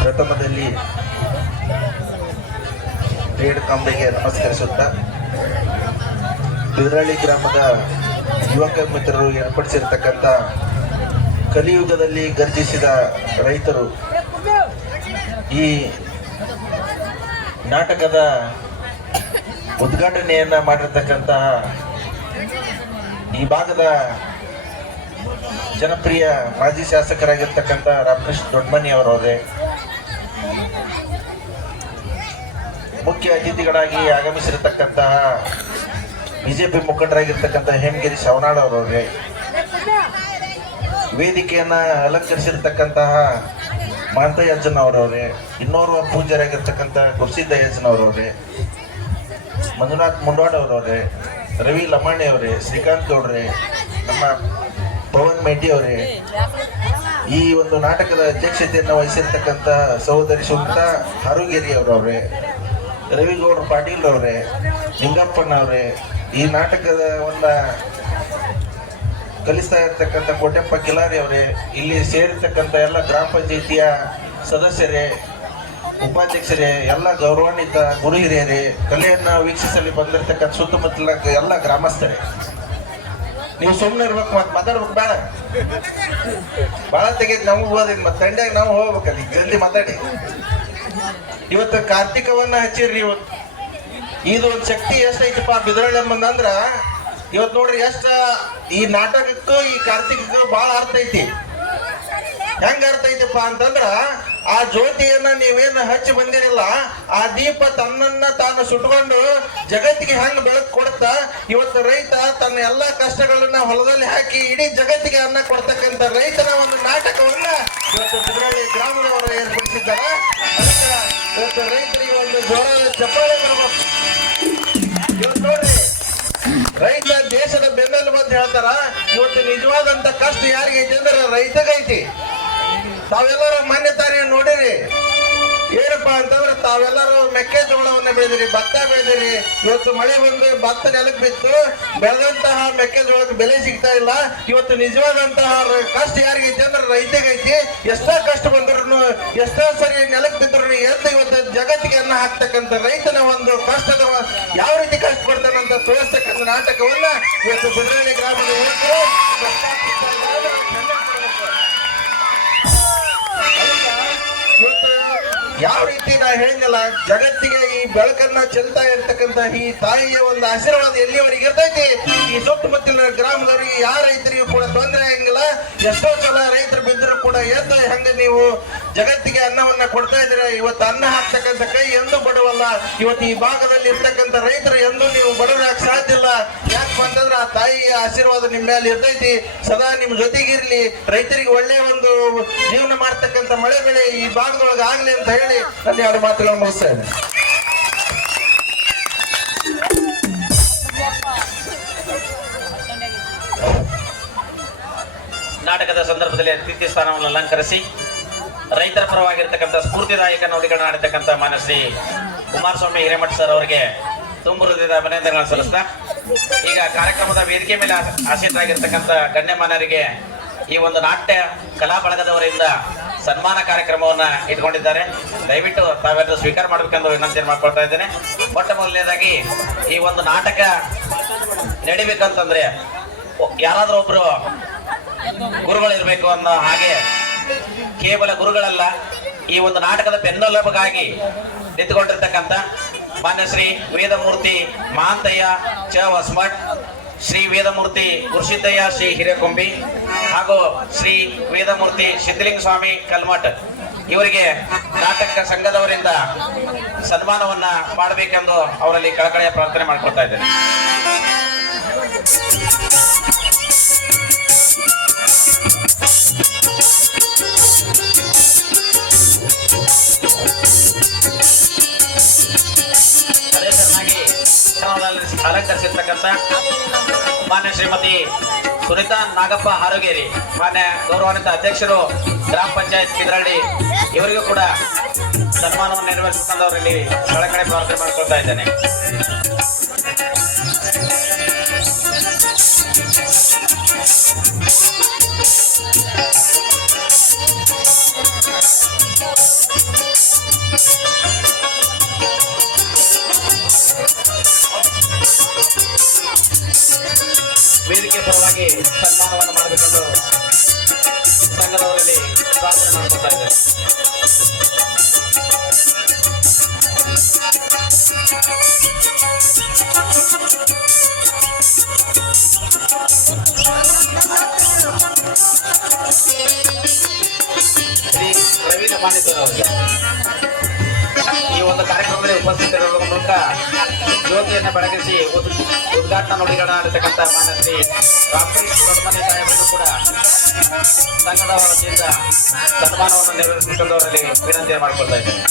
ಪ್ರಥಮದಲ್ಲಿ ರೇಣುಕಾಂಬೆಗೆ ನಮಸ್ಕರಿಸುತ್ತಾ ಬಿದರಳ್ಳಿ ಗ್ರಾಮದ ಯುವಕ ಮಿತ್ರರು ಏರ್ಪಡಿಸಿರ್ತಕ್ಕಂಥ ಕಲಿಯುಗದಲ್ಲಿ ಗರ್ಜಿಸಿದ ರೈತರು ಈ ನಾಟಕದ ಉದ್ಘಾಟನೆಯನ್ನ ಮಾಡಿರ್ತಕ್ಕಂತಹ ಈ ಭಾಗದ ಜನಪ್ರಿಯ ಮಾಜಿ ಶಾಸಕರಾಗಿರ್ತಕ್ಕಂಥ ರಾಮಕೃಷ್ಣ ದೊಡ್ಡಮನಿ ಅವರವರೇ, ಮುಖ್ಯ ಅತಿಥಿಗಳಾಗಿ ಆಗಮಿಸಿರತಕ್ಕಂತಹ ಬಿಜೆಪಿ ಮುಖಂಡರಾಗಿರ್ತಕ್ಕಂಥ ಹೇಮಗಿರಿ ಶವನಾಳ್ ಅವರವರೇ, ವೇದಿಕೆಯನ್ನ ಅಲಂಕರಿಸಿರ್ತಕ್ಕಂತಹ ಮಾಂತಯ್ಯಜ್ಜನ್ ಅವರವರೇ, ಇನ್ನೋರ್ವ ಪೂಜ್ಯರಾಗಿರ್ತಕ್ಕಂಥ ಗುರುಸಿದ್ದಯ್ಯಜ್ಜನ್ ಅವರವರೇ, ಮಂಜುನಾಥ್ ಮುಂಡವಾಡ್ ಅವರವರೇ, ರವಿ ಲಮಾಣಿ ಅವರೇ, ಶ್ರೀಕಾಂತ್ ಗೌಡ್ರೆ, ನಮ್ಮ ಪವನ್ ಮೇಟಿ ಅವರೇ, ಈ ಒಂದು ನಾಟಕದ ಅಧ್ಯಕ್ಷತೆಯನ್ನು ವಹಿಸಿರ್ತಕ್ಕಂಥ ಸಹೋದರಿ ಸುಮತಾ ಹಾರುಗೇರಿ ಅವರವರೇ, ರವಿಗೌಡ ಪಾಟೀಲ್ ಅವರೇ, ನಿಂಗಪ್ಪಣ್ಣ ಅವರೇ, ಈ ನಾಟಕವನ್ನ ಕಲಿಸ್ತಾ ಇರ್ತಕ್ಕಂಥ ಕೋಟೆಪ್ಪ ಕಿಲಾರಿ ಅವರೇ, ಇಲ್ಲಿ ಸೇರಿರ್ತಕ್ಕಂಥ ಎಲ್ಲ ಗ್ರಾಮ ಪಂಚಾಯಿತಿಯ ಸದಸ್ಯರೇ, ಉಪಾಧ್ಯಕ್ಷರೇ, ಎಲ್ಲ ಗೌರವಾನ್ವಿತ ಗುರು ಹಿರಿಯರೇ, ಕಲೆಯನ್ನ ವೀಕ್ಷಿಸಲು ಬಂದಿರತಕ್ಕಂಥ ಸುತ್ತಮುತ್ತಲ ಎಲ್ಲ ಗ್ರಾಮಸ್ಥರೇ, ನೀವು ಸುಮ್ಮನೆ ಇರ್ಬೇಕು, ಮತ್ತೆ ಮಾತಾಡ್ಬೇಕು ಬೇಡ, ಭಾಳ ತೆಗೆದು ನಮಗೆ ಹೋದ್ರಿ, ಮತ್ತೆ ತಂಡ್ಯಾಗ ನಾವು ಹೋಗ್ಬೇಕಲ್ಲಿ ಜಲ್ದಿ ಮಾತಾಡಿ. ಇವತ್ತು ಕಾರ್ತಿಕವನ್ನ ಹಚ್ಚಿರ್ರಿ. ಇವತ್ತು ಇದು ಒಂದು ಶಕ್ತಿ ಎಷ್ಟೈತಪ್ಪ ಬಿದರಳ್ಳಿ ಅಂದ್ರ, ಇವತ್ತು ನೋಡ್ರಿ ಎಷ್ಟ ಈ ನಾಟಕಕ್ಕೂ ಈ ಕಾರ್ತಿಕಕ್ಕೂ ಬಹಳ ಅರ್ಥ ಐತಿ. ಹೆಂಗ ಅರ್ಥ ಐತಪ್ಪ ಅಂತಂದ್ರ, ಆ ಜ್ಯೋತಿಯನ್ನ ನೀವೇನು ಹಚ್ಚಿ ಬಂದಿರಲ್ಲ, ಆ ದೀಪ ತನ್ನನ್ನ ತಾನು ಸುಟ್ಕೊಂಡು ಜಗತ್ತಿಗೆ ಹೆಂಗ್ ಬೆಳಕು ಕೊಡ್ತಾ, ಇವತ್ತು ರೈತ ತನ್ನ ಎಲ್ಲಾ ಕಷ್ಟಗಳನ್ನ ಹೊಲದಲ್ಲಿ ಹಾಕಿ ಇಡೀ ಜಗತ್ತಿಗೆ ಅನ್ನ ಕೊಡ್ತಕ್ಕಂಥ ರೈತನ ಒಂದು ನಾಟಕವನ್ನ ಇವತ್ತು ಬಿದರಳ್ಳಿ ಗ್ರಾಮದವರು ಏರ್ಪಡಿಸಿದ್ದಾರೆ. ಅದಕ್ಕೆ ಇವತ್ತು ರೈತರಿಗೆ ಒಂದು ಜೋರಾದ ಚಪ್ಪಾಳೆ ಕೊಡಬೇಕು. ಇವತ್ತು ನೋಡ್ರಿ, ರೈತ ದೇಶದ ಬೆನ್ನೆಲುಬು ಅಂತ ಹೇಳ್ತಾರ. ಇವತ್ತು ನಿಜವಾದಂತ ಕಷ್ಟ ಯಾರಿಗೈತಿ ಅಂದ್ರೆ ರೈತಗೈತಿ. ತಾವೆಲ್ಲರೂ ಮಾನ್ಯತಾರಿ ನೋಡಿರಿ, ಏನಪ್ಪಾ ಅಂತಂದ್ರೆ ತಾವೆಲ್ಲರೂ ಮೆಕ್ಕೆಜೋಳವನ್ನ ಬೆಳೆದಿರಿ, ಭತ್ತ ಬೆಳೆದಿರಿ. ಇವತ್ತು ಮಳೆ ಬಂದು ಭತ್ತ ನೆಲಕ್ಕೆ ಬಿತ್ತು, ಬೆಳೆದಂತಹ ಮೆಕ್ಕೆಜೋಳಕ್ಕೆ ಬೆಲೆ ಸಿಗ್ತಾ ಇಲ್ಲ. ಇವತ್ತು ನಿಜವಾದಂತಹ ಕಷ್ಟ ಯಾರಿಗೈತಿ ಅಂದ್ರೆ ರೈತಗೈತಿ. ಎಷ್ಟೋ ಕಷ್ಟ ಬಂದ್ರು, ಎಷ್ಟೋ ಸರಿ ನೆಲಕ್ಕೆ ಬಿದ್ರು ಎದ್ದು ಇವತ್ತು ಜಗತ್ತಿಗೆ ಅನ್ನ ಹಾಕ್ತಕ್ಕಂಥ ರೈತನ ಒಂದು ಕಷ್ಟದ ಯಾವ ರೀತಿ ಕಷ್ಟ ಪಡ್ತಾನಂತ ತೋರಿಸ್ತಕ್ಕಂಥ ನಾಟಕವನ್ನ ಇವತ್ತು ಬಿದರಳ್ಳಿ ಗ್ರಾಮದ ಯುವಕರು ಇವತ್ತು ಯಾವ ರೀತಿ ನಾ ಹೇಳಿದ್ನಲ್ಲ, ಜಗತ್ತಿಗೆ ಈ ಬೆಳಕನ್ನ ಚೆಲ್ತಾ ಇರ್ತಕ್ಕಂಥ ಈ ತಾಯಿಯ ಒಂದು ಆಶೀರ್ವಾದ ಎಲ್ಲಿವರೆಗೆ ಇರ್ತೈತಿ, ಈ ಸುತ್ತಮುತ್ತಲಿನ ಗ್ರಾಮದವರಿಗೆ ಯಾವ ರೈತರಿಗೂ ಕೂಡ ತೊಂದರೆ ಆಗಂಗಿಲ್ಲ. ಎಷ್ಟೋ ಸಲ ರೈತರು ಬಿದ್ದರೂ ಕೂಡ ಎದ್ದು ಹೆಂಗ ನೀವು ಜಗತ್ತಿಗೆ ಅನ್ನವನ್ನ ಕೊಡ್ತಾ ಇದ್ದೀರ. ಇವತ್ತು ಅನ್ನ ಹಾಕ್ತಕ್ಕಂಥ ಕೈ ಎಂದೂ ಬಡವಲ್ಲ. ಇವತ್ತು ಈ ಭಾಗದಲ್ಲಿ ಇರ್ತಕ್ಕಂಥ ರೈತರು ಎಂದೂ ನೀವು ಬಡವರಾಗ ಸಾಧ್ಯ ಇಲ್ಲ. ಯಾಕಪ್ಪ ಅಂತಂದ್ರೆ ಆ ತಾಯಿಯ ಆಶೀರ್ವಾದ ನಿಮ್ಮ ಮೇಲೆ ಇರ್ತೈತಿ, ಸದಾ ನಿಮ್ಮ ಜೊತೆಗಿರ್ಲಿ. ರೈತರಿಗೆ ಒಳ್ಳೆಯ ಒಂದು ಜೀವನ ಮಾಡ್ತಕ್ಕಂಥ ಮಳೆ ಬೆಳೆ ಈ ಭಾಗದೊಳಗೆ ಆಗ್ಲಿ ಅಂತ ಹೇಳಿ ನನ್ನ 2 ಮಾತುಗಳನ್ನು ಮುಗಿಸ್ತಾ ಇದ್ದೇನೆ. ನಾಟಕದ ಸಂದರ್ಭದಲ್ಲಿ ಅತಿಥಿ ಸ್ಥಾನವನ್ನು ಅಲಂಕರಿಸಿ ರೈತರ ಪರವಾಗಿರ್ತಕ್ಕಂಥ ಸ್ಫೂರ್ತಿದಾಯಕ ನುಡಿಗಳನ್ನ ಆಡಿರ್ತಕ್ಕಂಥ ಮಾನ್ಯ ಶ್ರೀ ಕುಮಾರಸ್ವಾಮಿ ಹಿರೇಮಠ ಸರ್ ಅವರಿಗೆ ತುಂಬ ಹೃದಯದ ಅಭಿನಂದನೆಗಳನ್ನು ಸಲ್ಲಿಸ್ತಾ, ಈಗ ಕಾರ್ಯಕ್ರಮದ ವೇದಿಕೆ ಮೇಲೆ ಆಸೀನರಾಗಿರ್ತಕ್ಕಂಥ ಗಣ್ಯಮಾನ್ಯರಿಗೆ ಈ ಒಂದು ನಾಟ್ಯ ಕಲಾ ಬಳಗದವರಿಂದ ಸನ್ಮಾನ ಕಾರ್ಯಕ್ರಮವನ್ನ ಇಟ್ಕೊಂಡಿದ್ದಾರೆ. ದಯವಿಟ್ಟು ತಾವೆಲ್ಲರೂ ಸ್ವೀಕಾರ ಮಾಡಬೇಕೆಂದು ವಿನಂತಿಯನ್ನು ಮಾಡ್ಕೊಳ್ತಾ ಇದ್ದೇನೆ. ಮೊಟ್ಟ ಮೊದಲನೇದಾಗಿ ಈ ಒಂದು ನಾಟಕ ನಡಿಬೇಕಂತಂದ್ರೆ ಯಾರಾದ್ರೂ ಒಬ್ರು ಗುರುಗಳಿರ್ಬೇಕು ಅನ್ನೋ ಹಾಗೆ, ಕೇವಲ ಗುರುಗಳಲ್ಲ, ಈ ಒಂದು ನಾಟಕದ ಬೆನ್ನೆಲುಬಾಗಿ ನಿಂತುಕೊಂಡಿರ್ತಕ್ಕಂಥ ಮಾನ್ಯ ಶ್ರೀ ವೇದಮೂರ್ತಿ ಮಹಾಂತಯ್ಯ ಚ ಹೊಸಮಠ್, ಶ್ರೀ ವೇದಮೂರ್ತಿ ಗುರುಸಿದ್ದಯ್ಯ ಶ್ರೀ ಹಿರೇಕೊಂಬಿ ಹಾಗೂ ಶ್ರೀ ವೇದಮೂರ್ತಿ ಸಿದ್ಧಲಿಂಗ ಸ್ವಾಮಿ ಕಲ್ಮಠ್ ಇವರಿಗೆ ನಾಟಕ ಸಂಘದವರಿಂದ ಸನ್ಮಾನವನ್ನ ಮಾಡಬೇಕೆಂದು ಅವರಲ್ಲಿ ಕಳಕಳಿಯ ಪ್ರಾರ್ಥನೆ ಮಾಡ್ಕೊಳ್ತಾ ಇದ್ದೇನೆ. ಅದೇ ಚೆನ್ನಾಗಿ ಅಲಂಕರಿಸಿರ್ತಕ್ಕಂಥ ಮಾನ್ಯ ಶ್ರೀಮತಿ ಸುನೀತಾ ನಾಗಪ್ಪ ಹಾರುಗೇರಿ, ಮಾನ್ಯ ಗೌರವಾನ್ವಿತ ಅಧ್ಯಕ್ಷರು ಗ್ರಾಮ ಪಂಚಾಯತ್ ಕಿದ್ರಳ್ಳಿ ಇವರಿಗೂ ಕೂಡ ಸನ್ಮಾನವನ್ನು ನೆರವೇರಿಸಿಕೊಂಡವರಲ್ಲಿ ಕಳಕಳಿ ಪ್ರಾರ್ಥನೆ ಮಾಡ್ಕೊಳ್ತಾ ಇದ್ದೇನೆ. ವೇದಿಕೆ ಪರವಾಗಿ ಸನ್ಮಾನವನ್ನು ಮಾಡಬೇಕೆಂದು ಸಂಘದವರಲ್ಲಿ ಪ್ರಾರ್ಥನೆ ಮಾಡ್ಕೊಳ್ತಾ ಇದ್ದೇನೆ. ಶ್ರೀ ರವೀಂದ್ರ ಮಾನ್ಯತರ್ ಅವರಿಗೆ ಈ ಒಂದು ಕಾರ್ಯಕ್ರಮದಲ್ಲಿ ಉಪಸ್ಥಿತರಿರುವ ಮೂಲಕ ಜ್ಯೋತಿಯನ್ನು ಬೆಳಗಿಸಿ ಉದ್ಘಾಟನಾ ನುಡಿಗಳಾಗಿರ್ತಕ್ಕಂಥ ಮಾನ್ಯ ಶ್ರೀ ರಾಮಕೃಷ್ಣ ದೊಡ್ಡಮನೆ ಸಾಹೇಬರು ಕೂಡ ಸಂಘದ ವತಿಯಿಂದ ಸನ್ಮಾನವನ್ನು ನೆರವೇರಿಸಿಕೊಂಡವರಲ್ಲಿ ವಿನಂತಿ ಮಾಡಿಕೊಳ್ತಾ ಇದ್ದೇನೆ.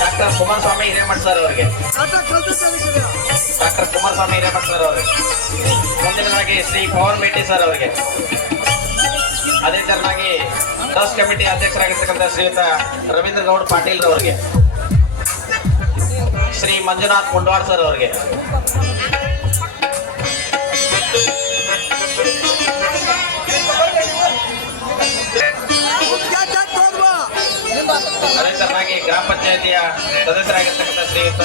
ಡಾಕ್ಟರ್ ಕುಮಾರಸ್ವಾಮಿ ಹಿರೇಮಠ ಸರ್ ಅವರಿಗೆ ಅವರಿಗೆ ಮುಂದಿನದಾಗಿ ಶ್ರೀ ಪವನ್ ಮೇಟಿ ಸರ್ ಅವರಿಗೆ, ಅದೇ ತರನಾಗಿ ಟ್ರಸ್ಟ್ ಕಮಿಟಿ ಅಧ್ಯಕ್ಷರಾಗಿರ್ತಕ್ಕಂಥ ಶ್ರೀಯುತ ರವೀಂದ್ರ ಗೌಡ ಪಾಟೀಲ್ ಅವರಿಗೆ, ಶ್ರೀ ಮಂಜುನಾಥ್ ಮುಂಡವಾಡ್ ಸರ್ ಅವರಿಗೆ, ಅದೇ ತರನಾಗಿ ಗ್ರಾಮ ಪಂಚಾಯತಿಯ ಸದಸ್ಯರಾಗಿರ್ತಕ್ಕಂಥ ಶ್ರೀಯುತ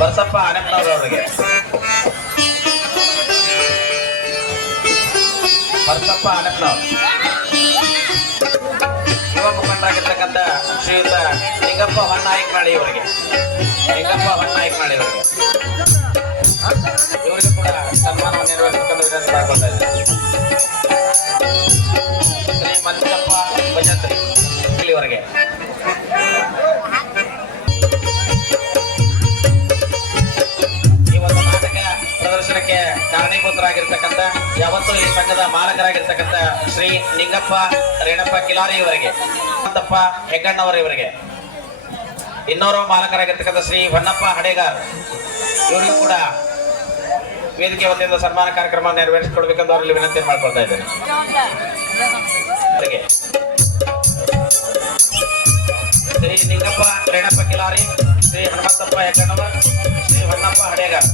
ಬಸಪ್ಪ ಆನೆಪ್ನವ್ರ ಅವರಿಗೆ, ಯುವ ಮುಖಂಡರಾಗಿರ್ತಕ್ಕಂಥ ಶ್ರೀಯುತ ನಿಂಗಪ್ಪ ಹೊನ್ನಾಯಕನಹಳ್ಳಿ ಅವರಿಗೆ, ಇವರಿಗೂ ಕೂಡ ಸನ್ಮಾನವನ್ನು ನೆರವೇರಿಸಿಕೊಂಡು ವಿನಂತಿ ಮಾಡಿಕೊಳ್ತಾ ಇದ್ದಾರೆ. ಶ್ರೀ ಮಂಜಪ್ಪ ಭಜಂತ್ರಿ ಇಲ್ಲಿವರೆಗೆ ಈ ಒಂದು ನಾಟಕ ಪ್ರದರ್ಶನಕ್ಕೆ ಕಾರಣೀಭೂತರಾಗಿರ್ತಕ್ಕಂಥ ಯಾವತ್ತೂ ಈ ಸಂಘದ ಮಾಲಕರಾಗಿರ್ತಕ್ಕಂಥ ಶ್ರೀ ನಿಂಗಪ್ಪ ರೇಣಪ್ಪ ಕಿಲಾರಿ ಇವರಿಗೆ, ಹನುಮಂತಪ್ಪ ಹೆಗ್ಗಣ್ಣವರ ಇವರಿಗೆ, ಇನ್ನೋರ್ವ ಮಾಲಕರಾಗಿರ್ತಕ್ಕಂಥ ಶ್ರೀ ಹೊನ್ನಪ್ಪ ಹಡೇಗಾರ್ ಇವರಿಗೂ ಕೂಡ ವೇದಿಕೆ ವತಿಯಿಂದ ಸನ್ಮಾನ ಕಾರ್ಯಕ್ರಮ ನೆರವೇರಿಸಿಕೊಡ್ಬೇಕೆಂದು ಅವರಲ್ಲಿ ವಿನಂತಿ ಮಾಡ್ಕೊಳ್ತಾ ಇದ್ದೇನೆ. ಶ್ರೀ ನಿಂಗಪ್ಪ ರೇಣಪ್ಪ ಕಿಲಾರಿ, ಶ್ರೀ ಹನುಮಂತಪ್ಪ ಹೆಗ್ಗಣ್ಣವರ್, ಶ್ರೀ ಹೊನ್ನಪ್ಪ ಹಡೇಗಾರ್.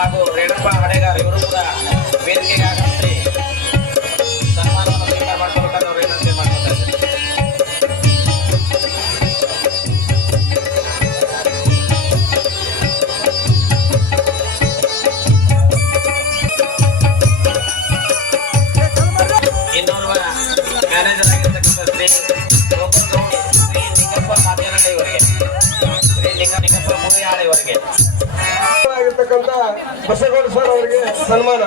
ಹಾಗೂ ರೇಣಪ್ಪ ಹಡೇಗಾರ್ ಇವರು ಕೂಡ ವೇದಿಕೆಗೆ ಆಗಮಿಸಿ ಸನ್ಮಾನವನ್ನು ಸ್ವೀಕಾರ ಮಾಡ್ಕೊಳ್ಬೇಕಾದ್ರೆ ಅವರು ವಿನಂತಿ ಮಾಡ್ಕೊಳ್ತಾ ಇದ್ದಾರೆ. ಇನ್ನೋರ್ವ ಮ್ಯಾನೇಜರ್ ಆಗಿರ್ತಕ್ಕಂಥ ಶ್ರೀ ಗೋಪಾಲ್ ಗೌಡ್, ಶ್ರೀ ನಿಂಗಪ್ಪ ಮಾದೇನಹಳ್ಳಿ ಇವರಿಗೆ, ಶ್ರೀ ನಿಂಗಪ್ಪ ಮುರಿಯಾಳಿ ಇವರಿಗೆ, ಆಗಿರ್ತಕ್ಕಂಥ ಬಸಗೌಡ ಸರ್ ಅವರಿಗೆ ಸನ್ಮಾನ.